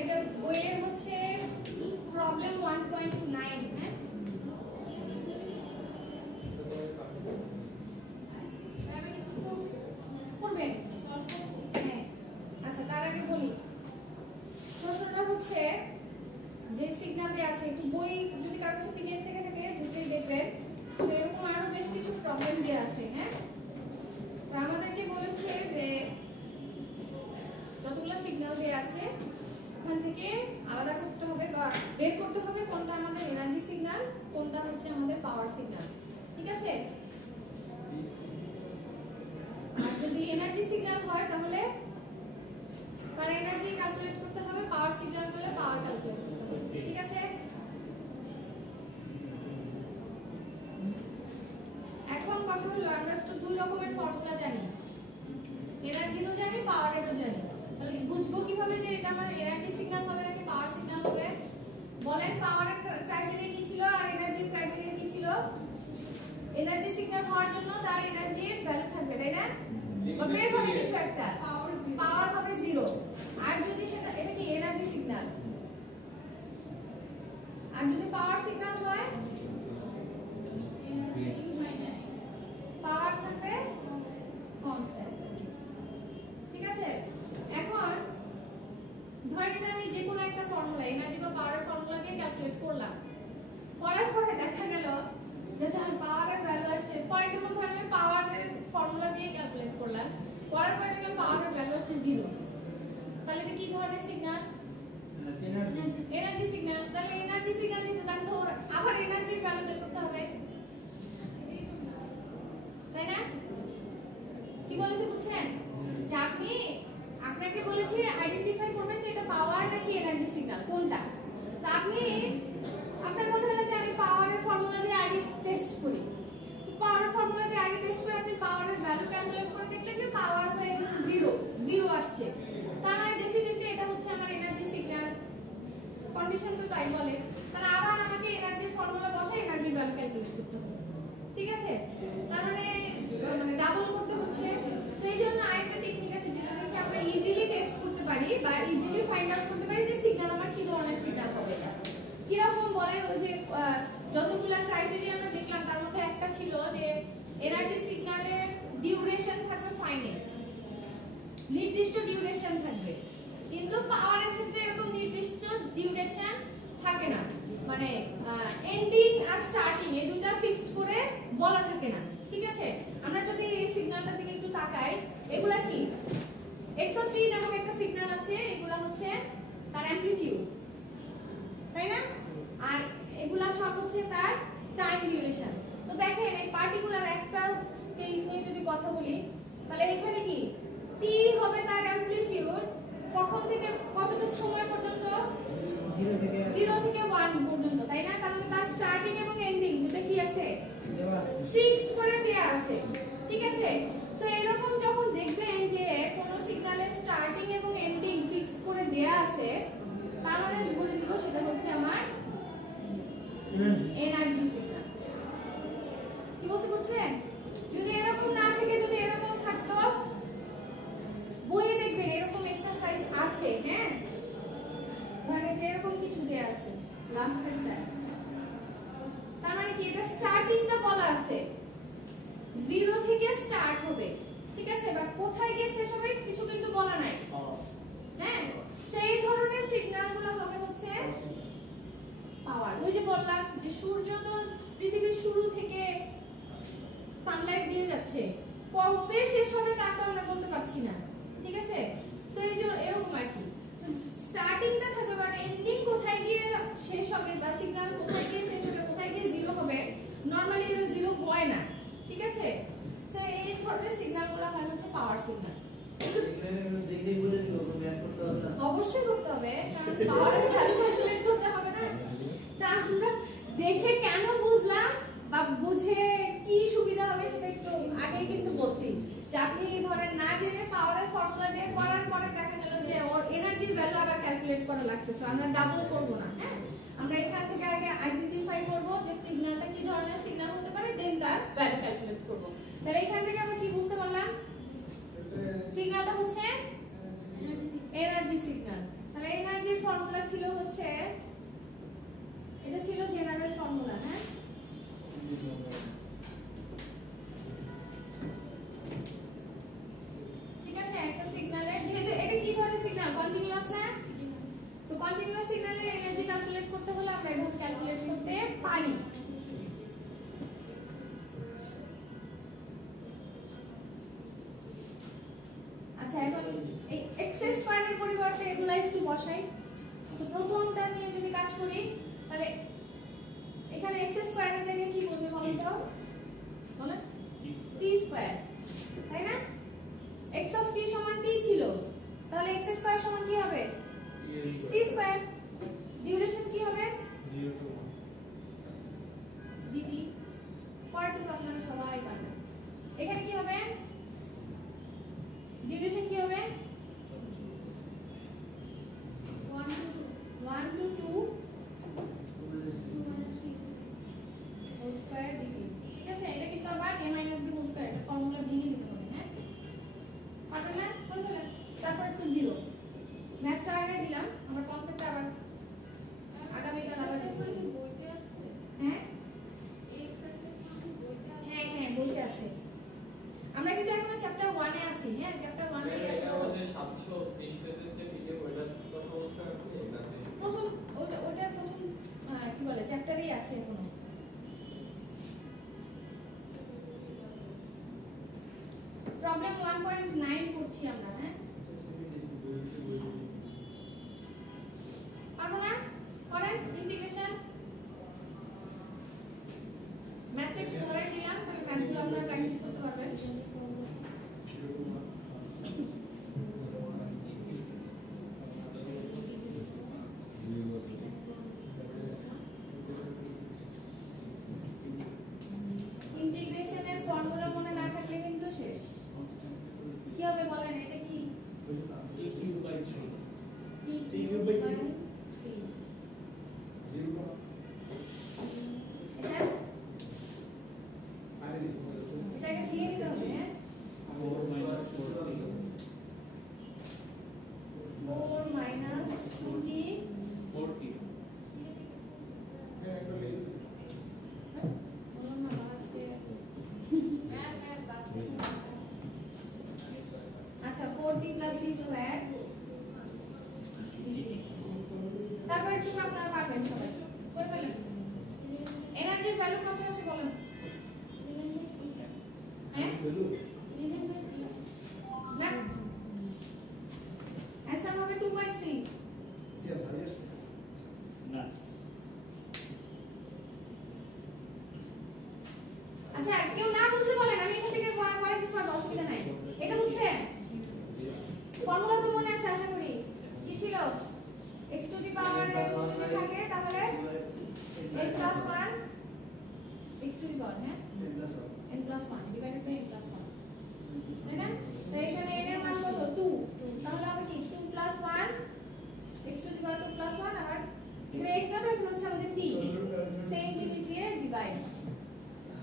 এটা বইয়ের হচ্ছে প্রবলেম 1.9। হ্যাঁ করবেন? হ্যাঁ আচ্ছা তার আগে বলি, প্রশ্নটা হচ্ছে যে সিগন্যাল দেয়া আছে, একটু বই যদি কারো কাছে পিডিএফ থেকে থাকে ঢুকেই দেখবেন, তো এরকম আরো বেশ কিছু প্রবলেম দেয়া আছে। হ্যাঁ তো আমাদেরকে বলেছে যে যতগুলো সিগন্যাল দেয়া আছে ওখান থেকে আলাদা করতে হবে বা বের করতে হবে কোনটা আমাদের এনার্জি সিগন্যাল, কোনটা হচ্ছে আমাদের পাওয়ার সিগন্যাল। ঠিক আছে? আর যদি এনার্জি সিগন্যাল হয় তাহলে তার এনার্জি ক্যালকুলেট করতে হবে, পাওয়ার সিগন্যাল হলে পাওয়ার ক্যালকুলেট করতে হবে। ঠিক আছে? এখন কথা হলো আমরা তো দুই রকমের ফর্মুলা জানি, এনার্জিরও জানি পাওয়ারেরও জানি। তাহলে বুঝবো কিভাবে যে এটা আমার এনার্জি সিগন্যাল হবে নাকি পাওয়ার সিগন্যাল হবে? বলেন পাওয়ারের ক্রাইটেরিয়া কি ছিল আর এনার্জির ক্রাইটেরিয়া কি ছিল? এনার্জি সিগন্যাল হওয়ার জন্য তার এনার্জির ভ্যালু থাকবে, তাই না? বা বের হবে কিছু একটা, পাওয়ার হবে 0। আর যদি সেটা এটা কি এনার্জি সিগন্যাল, আর যদি পাওয়ার সিগন্যাল হয় পাওয়ার থাকবে কনস্ট্যান্ট। ঠিক আছে? এখন ধরে নিন আমি যে কোনো একটা ফর্মুলা এনার্জি বা পাওয়ারের ফর্মুলা দিয়ে ক্যালকুলেট করলাম, করার পরে দেখা গেল যে তার পাওয়ারের ভ্যালু আসছে, ফর এক্সাম্পল ধরে আমি পাওয়ারের ফর্মুলা দিয়ে ক্যালকুলেট করলাম, করার পরে দেখলাম পাওয়ারের ভ্যালু আসছে 0। তাহলে এটা কি ধরনের সিগন্যাল? Energy signal. তাহলে এনার্জি সিগন্যাল যেহেতু তাহলে আবার এনার্জির ভ্যালু বের করতে হবে, তাই না? কি বলেছে বুঝছেন? যে আপনাকে বলেছে আইডেন্টিফাই অলরেডি আমরা দেখলাম তার মধ্যে একটা ছিল যে এনার্জি সিগন্যালের ডিউরেশন থাকবে ফাইনাইট, নির্দিষ্ট ডিউরেশন থাকবে, কিন্তু পাওয়ারের ক্ষেত্রে এরকম নির্দিষ্ট ডিউরেশন থাকে না, মানে এন্ডিং আর স্টার্টিং এই দুটো ফিক্সড করে বলা থাকে না। ঠিক আছে, আমরা যদি এই সিগন্যালটার দিকে একটু তাকাই, এগুলা কি x অফ t নামক একটা সিগন্যাল আছে, এগুলা হচ্ছে তার অ্যামপ্লিটিউড, তাই না? আর এগুলা সব হচ্ছে তার টাইম ডিউরেশন। তো দেখেন এই পার্টিকুলার একটা কেস নিয়ে যদি কথা বলি, তাহলে এখানে কি t হবে তার অ্যামপ্লিটিউড কখন থেকে কতটুকু সময় পর্যন্ত, 0 থেকে 1 পর্যন্ত, তাই না? তার মানে তার স্টার্টিং এবং এন্ডিং দুটো কি আছে, ফিক্সড করে দেয়া আছে। ঠিক আছে, সো এরকম যখন দেখবেন যে কোন সিগন্যালের স্টার্টিং এবং এন্ডিং ফিক্সড করে দেয়া আছে, তার মানে ধরে নিব সেটা হচ্ছে আমার এনার্জি সিগন্যাল। কি বলছি বুঝছেন? যদি এরকম না থেকে যদি এরকম থাকতো, বইয়ে দেখবেন এরকম এক্সারসাইজ আছে, হ্যাঁ, মানে যে এরকম কিছু দেয়া আছে লাস্টেরটা, তার মানে কি এটা স্টার্টিংটা বলা আছে 0 থেকে স্টার্ট হবে, ঠিক আছে, বাট কোথায় গিয়ে শেষ হবে কিছু কিন্তু বলা নাই, হ্যাঁ। সেই ধরনের সিগন্যালগুলো হবে হচ্ছে পাওয়ার। ওই যে বললাম যে সূর্য তো পৃথিবীর শুরু থেকে সানলাইট দিয়ে যাচ্ছে, কবে শেষ হবে তা তো আমরা বলতে পারছি না, ঠিক আছে। সো এই যে এরকম আর কি স্টার্টিংটা থাকবে, বাট এন্ডিং কোথায় গিয়ে শেষ হবে বা সিগন্যাল কোথায় গিয়ে শেষ হবে, কোথায় গিয়ে 0 হবে, নরমালি এটা 0 হয় না, ঠিক আছে। সো এই ধরনের সিগন্যালগুলো হয় হচ্ছে পাওয়ার সিগন্যাল। দেখেই বলে দিল ম্যাথ করতে হবে না, অবশ্যই করতে হবে, কারণ পাওয়ারের ক্যালকুলেট করতে হবে না। তা আমরা দেখে কেন বুঝলাম বা বুঝে কি সুবিধা হবে সেটা একটু আগেই কিন্তু বলছি, যে আপনি ধরেন না জেনে পাওয়ারের ফর্মুলা দিয়ে করার পরে দেখা গেল যে ওর এনার্জির ভ্যালু আবার ক্যালকুলেট করা লাগছে, সো আমরা ডাবল করব না, হ্যাঁ। আমরা এখান থেকে আগে আইডেন্টিফাই করব যে সিগন্যালটা কি ধরনের সিগন্যাল হতে পারে, দেন তার ভ্যালু ক্যালকুলেট করব। তাহলে এখান থেকে আমরা কি বুঝতে পারলাম, সিগন্যালটা হচ্ছে এনার্জি সিগন্যাল। তাহলে এনার্জির ফর্মুলা ছিল হচ্ছে, এটা ছিল জেনারেল ফর্মুলা, হ্যাঁ। ঠিক আছে, একটা সিগন্যালের যেহেতু এটা কি ধরনের সিগন্যাল, কন্টিনিউয়াস না, তো কন্টিনিউয়াস সিগন্যালের এনার্জি ক্যালকুলেট করতে হলে আমরা এভাবে ক্যালকুলেট করতে পারি। আচ্ছা, এখন এই x স্কয়ারের পরিবর্তে এগুলা একটু বসাই। তো প্রথমটা নিয়ে যদি কাজ করি, তাহলে এখানে x স্কয়ারের জায়গায় কি বসবে বলেন তো, বলেন t স্কয়ার, তাই না? x অফ t সমান t ছিল, তাহলে x স্কয়ার সমান কি হবে, t স্কয়ার। ডিউরেশন কি হবে, 0 to 1 dt, পরেরটুকু আপনারা সবাই পারেন। এখানে কি হবে, ডিউরেশন কি হবে, 1 to 2 হোল স্কয়ার dt, ঠিক আছে। এটা কিন্তু আবার a - b হোল স্কয়ার, এটা ফর্মুলা ভেঙে দিতে হবে, হ্যাঁ, পারবেন না, করে ফেলেন। তারপর তো 0, ম্যাথটা আগে দিলাম, আমার কনসেপ্টটা আবার আগামীকাল আবার বইতে আছে, হ্যাঁ এই এক্সারসাইজ বইতে আছে, হ্যাঁ হ্যাঁ বইতে আছে। আমরা কিন্তু এখন চ্যাপ্টার 1 এ আছি, হ্যাঁ, চ্যাপ্টার 1 এ এটা আমাদের 720 পেজের যে পিডিএফ ওইটা কত অবস্থা আছে এটা প্রথম ওটা প্রথম কি বলে চ্যাপ্টারেই আছে এখনো। প্রবলেম 1.9 করছি আমরা, হ্যাঁ, পারবো না, করেন ইন্টিগ্রেশন। ম্যাথটা একটু ধরে দিলাম, তাহলে ম্যাথগুলো আপনারা প্র্যাকটিস করতে পারবেন। ইন্টিগ্রেশনের ফর্মুলা মনে না থাকলে কিন্তু শেষ। কি হবে বলেন, এটা কি t3/3 t3/3 এটাকে দিয়ে দিতে হবে, হ্যাঁ। যতটুকু আপনারা পারবেন সবাই করে ফেলেন। এনার্জির ভ্যালু কত আছে বলেন? হ্যাঁ না অ্যানসার হবে 2/3। না আচ্ছা কেউ না বুঝলে বলেন, আমি এখান থেকে করে দিতে পারবো, অসুবিধা নাই। এটা বুঝছেন? ফর্মুলা তো মনে আছে আশা করি। কি ছিল? x টু দি পাওয়ার যদি থাকে তাহলে n plus 1 x to the power হ্যাঁ n plus 1 divided by n plus 1, তাই না? তাই এখানে n এর মান কত? 2। তাহলে হবে কি 2 plus 1 x to the power 2 plus 1 আবার এটা x না, তো এখন হচ্ছে আমাদের t, সেম জিনিস দিয়ে ডিভাইড।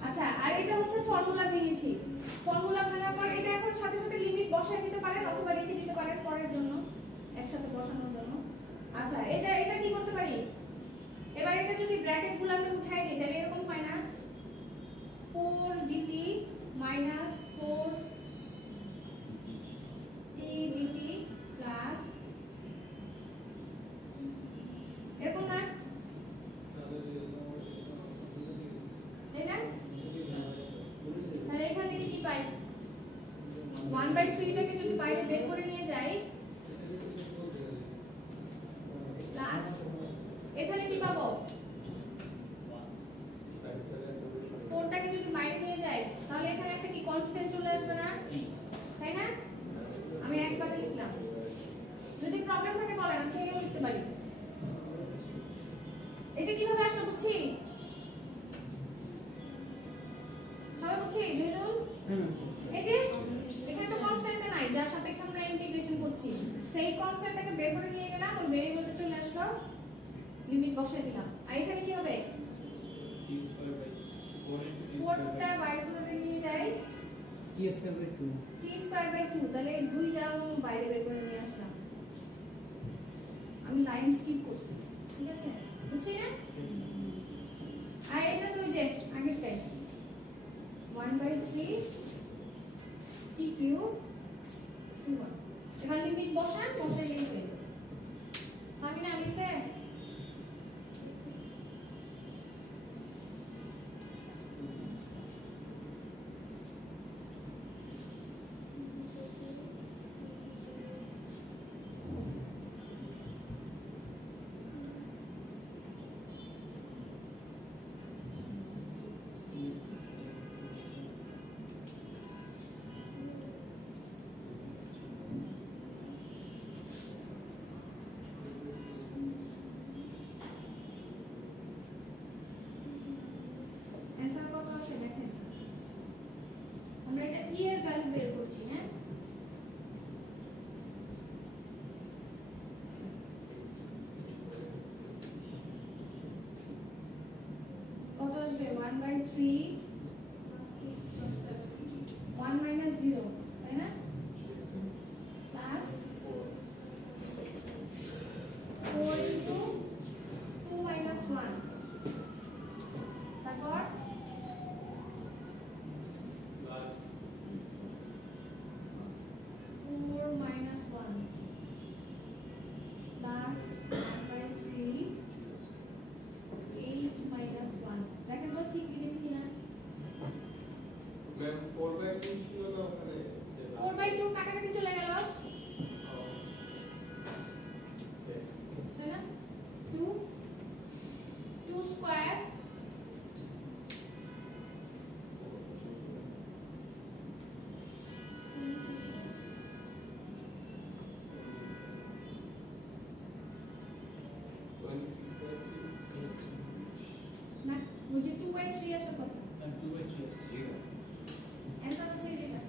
আচ্ছা আর এটা হচ্ছে ফর্মুলা ভেঙেছি। ফর্মুলা ভাঙার পর এটা এখন সাথে সাথে লিমিট বসায় দিতে পারেন অথবা রেখে দিতে পারেন পরের জন্য, একসাথে বসানোর জন্য। আচ্ছা এটা কি করতে পারি? এবার এটা যদি ব্র্যাকেট গুলো আমরা উঠাই দিই তাহলে এরকম হয় না? 4 dt minus 4 t dt plus এরকম না? তাই না? তাহলে এখান থেকে কি পাই? 1/3 টাকে যদি বাইরে বের করে নিয়ে যাই প্লাস এখানে কি পাবো? 4 টাকে যদি বাইরে নিয়ে যাই তাহলে এখানে একটা কি কনস্ট্যান্ট চলে আসবে না? তাই না? আমি একবারে লিখলাম, যদি প্রবলেম থাকে বলেন, আমি থেকেও লিখতে পারি। এটা কিভাবে আসলো বুঝছি? সবাই বুঝছি জহিরুল? এই যে এখানে তো কনস্ট্যান্ট নাই, যার সাপেক্ষে আমরা ইন্টিগ্রেশন করছি, সেই কনস্ট্যান্টটাকে বের করে নিয়ে গেলাম, ওই ভেরিয়েবলটা চলে আসলো, লিমিট বসাই দিলাম। আর এখানে কি হবে? t square by 4 into t 4 টা বাইরে করে নিয়ে যাই t square by 2 t square by 2, তাহলে এই দুইটা বাইরে বের করে নিয়ে আসলাম। আমি লাইন স্কিপ করছি, ঠিক আছে? বুঝছি না? আর এটা তো ওই যে আগেরটাই 1/3 t কিউব c1। এখানে লিমিট বসান, বসাইলেই হয়ে যাবে। আমি না লিখছে অ্যানসার কত আসে দেখেন। আমরা এটা e এর ভ্যালু বের করছি, হ্যাঁ? কত আসবে? 1/3 1 minus 0, তাই না? প্লাস 4 into 2 minus 1, তারপর প্লাস 4 minus 1 plus 1/3 8 minus 1। দেখেন তো ঠিক লিখেছি কিনা? ম্যাম 4/2 ছিল না ওখানে? 4/2 কাটাকাটি চলে গেল, তাই না? 2 স্কয়ার না, বুঝি 2/3 আসে কত? 2/3 আসছে। অ্যানসার হচ্ছে যেটা।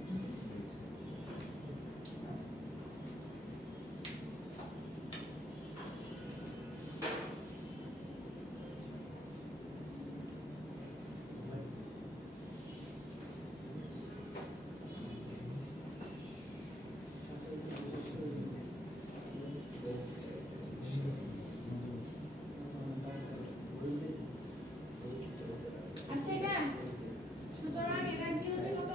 আসছে এটা? সুতরাং এনার্জি হচ্ছে কত?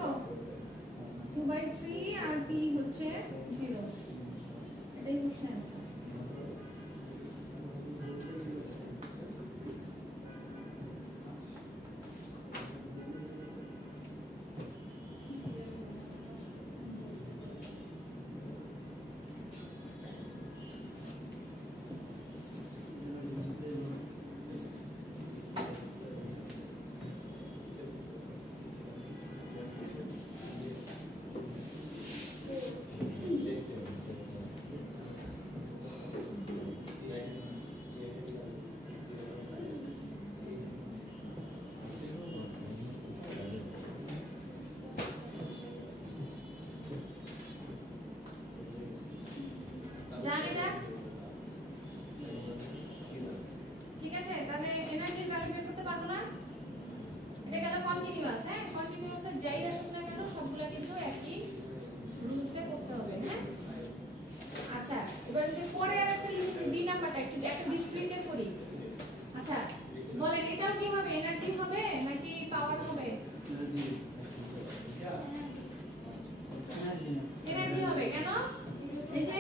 এটা গেল কন্টিনিউয়াস। হ্যাঁ, কন্টিনিউয়াসের যাই আসুক না কেন সবগুলা কিন্তু একই রুলসে করতে হবে। হ্যাঁ, আচ্ছা এবার যে পরে আরেকটা লিখেছি বি নাম্বারটা একটু একটা ডিসক্রিটে করি। আচ্ছা বলেন এটাও কি হবে, এনার্জি হবে নাকি পাওয়ার হবে? এনার্জি হবে। কেন? এই যে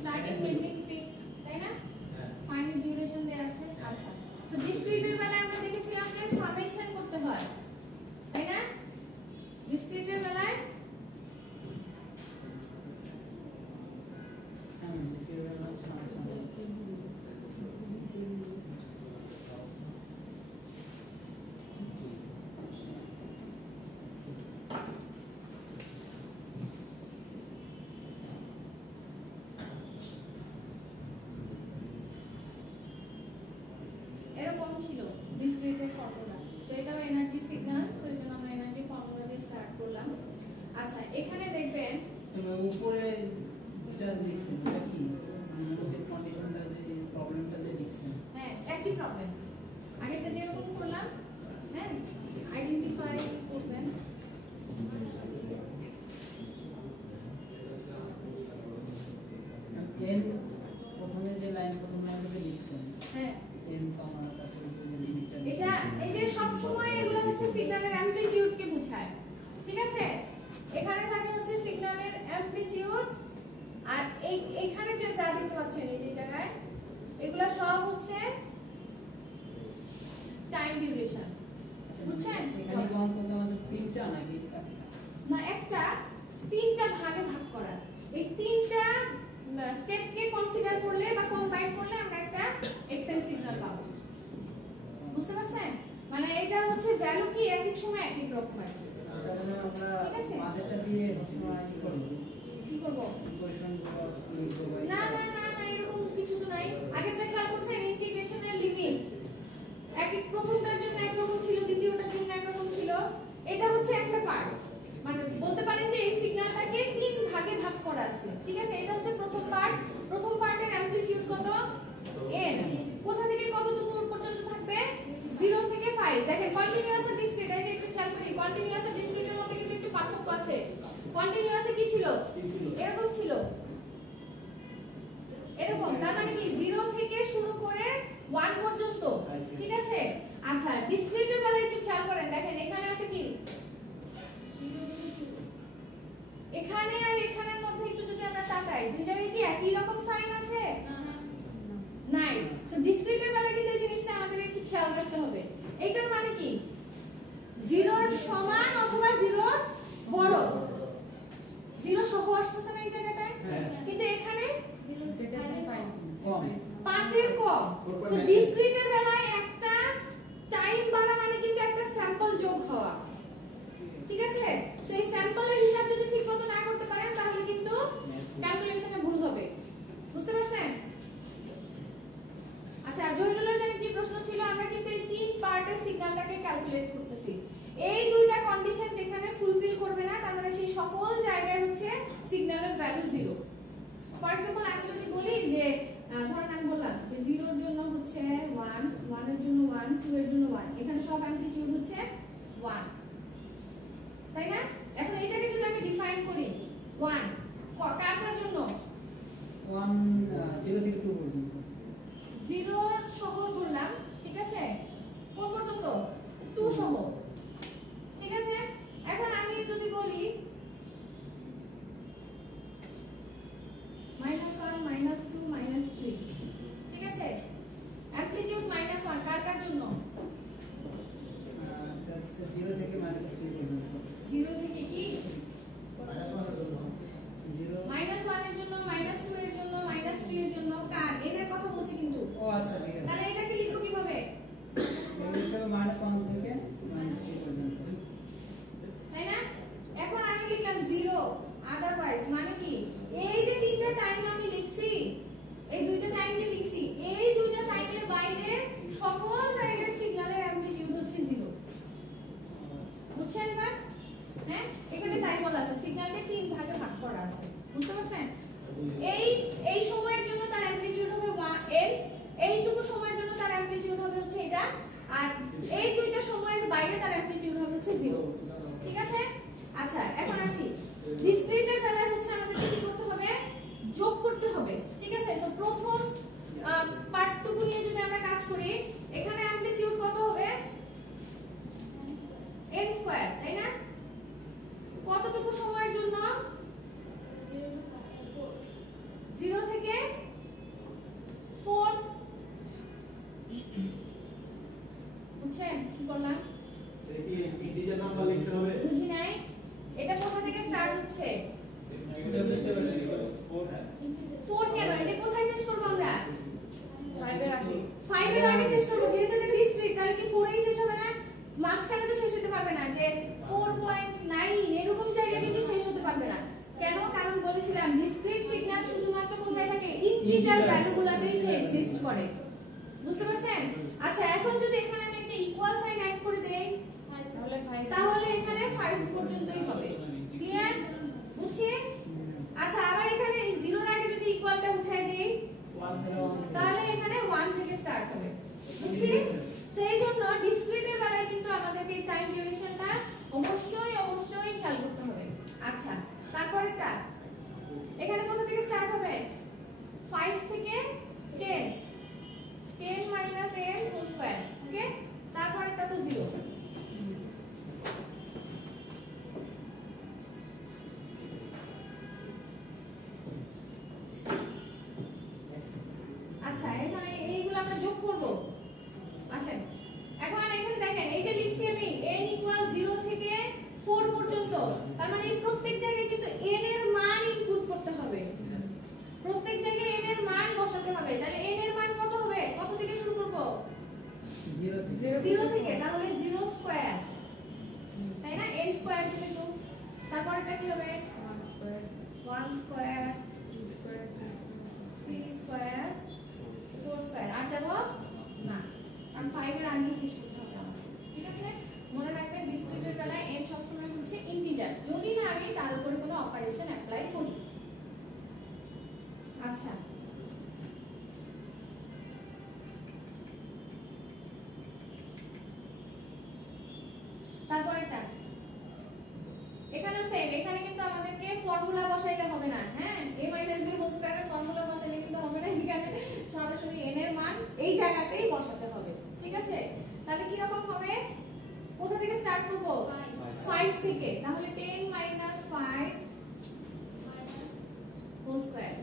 স্টার্টিং এন্ডিং ফিক্স, তাই না? ফাইনাইট ডিউরেশন দেয়া আছে। আচ্ছা সো ডিসক্রিটের বেলায় আমরা দেখেছিলাম যে সামেশন করতে হয়, তাই না? ডিসক্রিটের বেলায় এরকম ছিল ডিসক্রিটের ফর্মুলা। সো এটাও এনার্জি সিগন্যাল, সো এর জন্য আমরা এনার্জি ফর্মুলা দিয়ে স্টার্ট করলাম। আচ্ছা এখানে দেখবেন উপরে যেটা লিখছেন এটা কি আমাদের কন্ডিশনটা যে প্রবলেমটা যে লিখছেন, হ্যাঁ একই প্রবলেম আগেরটা যেরকম করলাম। হ্যাঁ আইডেন্টিফাই করবেন। এন প্রথমে যে লাইন প্রথম লাইনটা লিখছেন হ্যাঁ এন কমা তারপরে যে লিমিটটা এটা এই যে সব সময় এগুলো হচ্ছে সিগন্যালের অ্যামপ্লিটিউড কে বোঝায়, ঠিক আছে? এখানে থাকে হচ্ছে সিগন্যালের অ্যামপ্লিটিউড, আর এইখানে যে যা দেখতে পাচ্ছেন এই যে জায়গায় এগুলো সব হচ্ছে টাইম ডিউরেশন, বুঝছেন? এখানে কাউন্ট করতে আমাদের তিনটা নাকি না একটা তিনটা ভাগে ভাগ করা, এই তিনটা স্টেপকে কনসিডার করলে বা কম্বাইন করলে আমরা একটা এক্সেল সিগন্যাল পাবো। বুঝতে পারছেন? মানে এটা হচ্ছে ভ্যালু কি এক এক সময় এক এক রকম হয়। আমরা ঠিক আছে? মাঝেরটা দিয়ে সময় কি করব? কি করব? ইকুয়েশন লিখব ভাই। না না না না এরকম কিছু তো নাই। আগেরটা খেয়াল করছেন ইন্টিগ্রেশনের লিমিট এক এক প্রথমটার জন্য একরকম ছিল, দ্বিতীয়টার জন্য একরকম ছিল। এটা হচ্ছে একটা পার্ট, মানে বলতে পারেন যে এই সিগন্যালটাকে তিন ভাগে ভাগ করা আছে, ঠিক আছে? এটা হচ্ছে প্রথম পার্ট। প্রথম পার্টের অ্যামপ্লিটিউড কত? n। কোথা থেকে কত দূর পর্যন্ত থাকবে? 0 থেকে 5। দেখেন কন্টিনিউয়াস আর ডিসক্রিট, এই যে একটু খেয়াল করি কন্টিনিউয়াস আর ডিসক্রিটের মধ্যে কিন্তু একটু পার্থক্য আছে। কন্টিনিউয়াসে কি ছিল? এরকম ছিল, এরকম। তার মানে কি 0 থেকে শুরু করে 1 পর্যন্ত, ঠিক আছে? আচ্ছা ডিসক্রিটের বেলায় একটু খেয়াল করেন, দেখেন এখানে আছে কি, এখানে আর এখানের মধ্যে একটু যদি আমরা তাকাই দুই জায়গায় কি একই রকম সাইন আছে? নাই। সো ডিসক্রিটের বেলায় কিন্তু এই জিনিসটা আমাদের একটু খেয়াল রাখতে হবে। এইটার মানে কি 0 এর সমান অথবা 0 বড়, 0 সহ আসতেছে না এই জায়গাটায়, কিন্তু এখানে 5 এর কম। সো ডিসক্রিটের বেলায় একটা টাইম বাড়া মানে কিন্তু একটা স্যাম্পল যোগ হওয়া, ঠিক আছে? সো এই স্যাম্পলের হিসাব যদি ঠিকমতো না করতে পারেন তাহলে কিন্তু ক্যালকুলেশনে ভুল হবে। বুঝতে পারছেন? আচ্ছা জয়নুলের জানি কি প্রশ্ন ছিল? আমরা কিন্তু এই তিন পার্টের সিগন্যালটাকে ক্যালকুলেট করতেছি। এই দুইটা কন্ডিশন যেখানে ফুলফিল করবে না তার মানে সেই সকল জায়গায় হচ্ছে সিগন্যালের ভ্যালু 0। ফর एग्जांपल আমি যদি বলি যে ধরেন আমি বললাম যে 0 এর জন্য হচ্ছে 1, 1 এর জন্য 1, 2 এর জন্য 1, এখানে সব অ্যামপ্লিটিউড হচ্ছে 1, তাই না? এখন এটাকে যদি আমি ডিফাইন করি 1 কার জন্য? 1 0 থেকে 2 পর্যন্ত। 0 সহ ধরলাম, ঠিক আছে? কোন পর্যন্ত? 2 সহ, ঠিক আছে? এখন আমি যদি বলি -1 -2 -3, ঠিক আছে? অ্যামপ্লিটিউড -1 কার জন্য? এটা হচ্ছে 0 থেকে -3 পর্যন্ত। 0 থেকে কি? -0 -1 এর জন্য, -2 এর জন্য, -3 এর জন্য, কার? এর কথা বলছি কিন্তু। ও আচ্ছা ঠিক আছে। তাহলে এটাকে লিখব কিভাবে? এটা -1 থেকে -3 আর এই দুইটা সময়ের বাইরে তার অ্যামপ্লিটিউড হবে হচ্ছে 0 ঠিক আছে আচ্ছা এখন আসি ডিসক্রিটের বেলায় হচ্ছে আমাদেরকে কি করতে হবে যোগ করতে হবে ঠিক আছে সো প্রথম পার্টটুকু নিয়ে যদি আমরা কাজ করি এখানে অ্যামপ্লিটিউড কত হবে n স্কয়ার তাই না কতটুকু সময়ের জন্য 0 থেকে 4 বুঝছেন কি করলাম এটা কি ইন্টিজার নাম্বার লিখতে হবে বুঝি নাই এটা কোথা থেকে স্টার্ট হচ্ছে এটা বুঝতে পারছি 4 কেন এটা কোথায় শেষ করব আমরা 5 এর আগে 5 এর আগে শেষ করব যেহেতু এটা ডিসক্রিট তাহলে কি 4 এই শেষ হবে না মাঝখানে তো শেষ হতে পারবে না যে 4.9 এরকম জায়গায় কিন্তু শেষ হতে পারবে না কেন কারণ বলেছিলাম ডিসক্রিট সিগন্যাল শুধুমাত্র কোথায় থাকে ইন্টিজার ভ্যালুগুলোতেই সে এক্সিস্ট করে বুঝতে পারছেন আচ্ছা এখন যদি এখানে আমি একটা ইকুয়াল সাইন অ্যাড করে দেই তাহলে এখানে 5 পর্যন্তই হবে ক্লিয়ার বুঝছি আচ্ছা আবার এখানে 0 এর আগে যদি ইকুয়ালটা উঠায় দেই তাহলে এখানে 1 থেকে স্টার্ট হবে বুঝছি সেই জন্য ডিসক্রিটের বেলায় কিন্তু আমাদেরকে এই টাইম ডিউরেশনটা অবশ্যই খেয়াল করতে হবে আচ্ছা তারপরেরটা এখানে কোথা থেকে স্টার্ট হবে 5 থেকে 10 10 minus n whole square okay তারপরেরটা তো 0 আচ্ছা এখানে এইগুলো আমরা যোগ করব আসেন এখন এখানে দেখেন এই যে লিখছি আমি n 0 থেকে 4 পর্যন্ত তার মানে এই প্রত্যেক জায়গায় কিন্তু n এর মান ইনপুট করতে হবে প্রত্যেক জায়গায় n এর মান বসাতে হবে তাহলে n এর মান কত হবে কত থেকে শুরু করব 0 থেকে তাহলে 0 স্কয়ার তাই না n স্কয়ার থেকে 2 তারপর এটা কি হবে 1 স্কয়ার 2 স্কয়ার 3 স্কয়ার 4 স্কয়ার আর যাব না কারণ 5 এর আগে শেষ করতে হবে আমাদের ঠিক আছে মনে রাখবেন ডিসক্রিটের বেলায় n সব সময় হচ্ছে ইন্টিজার যদি না আমি তার উপরে কোনো অপারেশন অ্যাপ্লাই করি আচ্ছা তারপরেরটা এখানেও সেম এখানে কিন্তু আমাদেরকে ফর্মুলা বসাইলে হবে না হ্যাঁ a - b হোল স্কয়ারের ফর্মুলা বসাইলে কিন্তু হবে না এখানে সরাসরি n এর মান এই জায়গাতেই বসাতে হবে ঠিক আছে তাহলে কি রকম হবে কোথা থেকে স্টার্ট করব 5 থেকে তাহলে 10 - 5 হোল স্কয়ার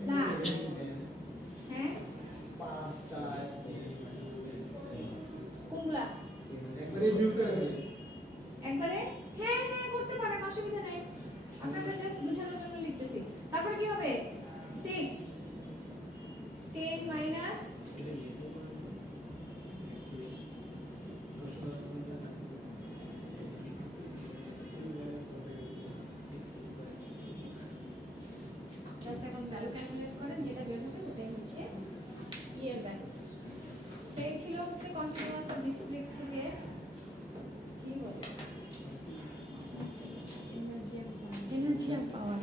প্লাস হ্যাঁ 5 4 কোনগুলা একবারে ভিউ করে দেবে একবারে হ্যাঁ করতে পারেন অসুবিধা নাই আপনাদের জাস্ট বুঝানোর জন্য লিখতেছি তারপর কি হবে 6 10 মাইনাস জাস্ট এখন ভ্যালু ক্যালকুলেট করেন যেটা বের হবে ওটাই হচ্ছে এর ভ্যালু সেই ছিল হচ্ছে কন্টিনিউয়াস আর ডিসক্রিট থেকে কি বলে এনার্জি আর পাওয়ার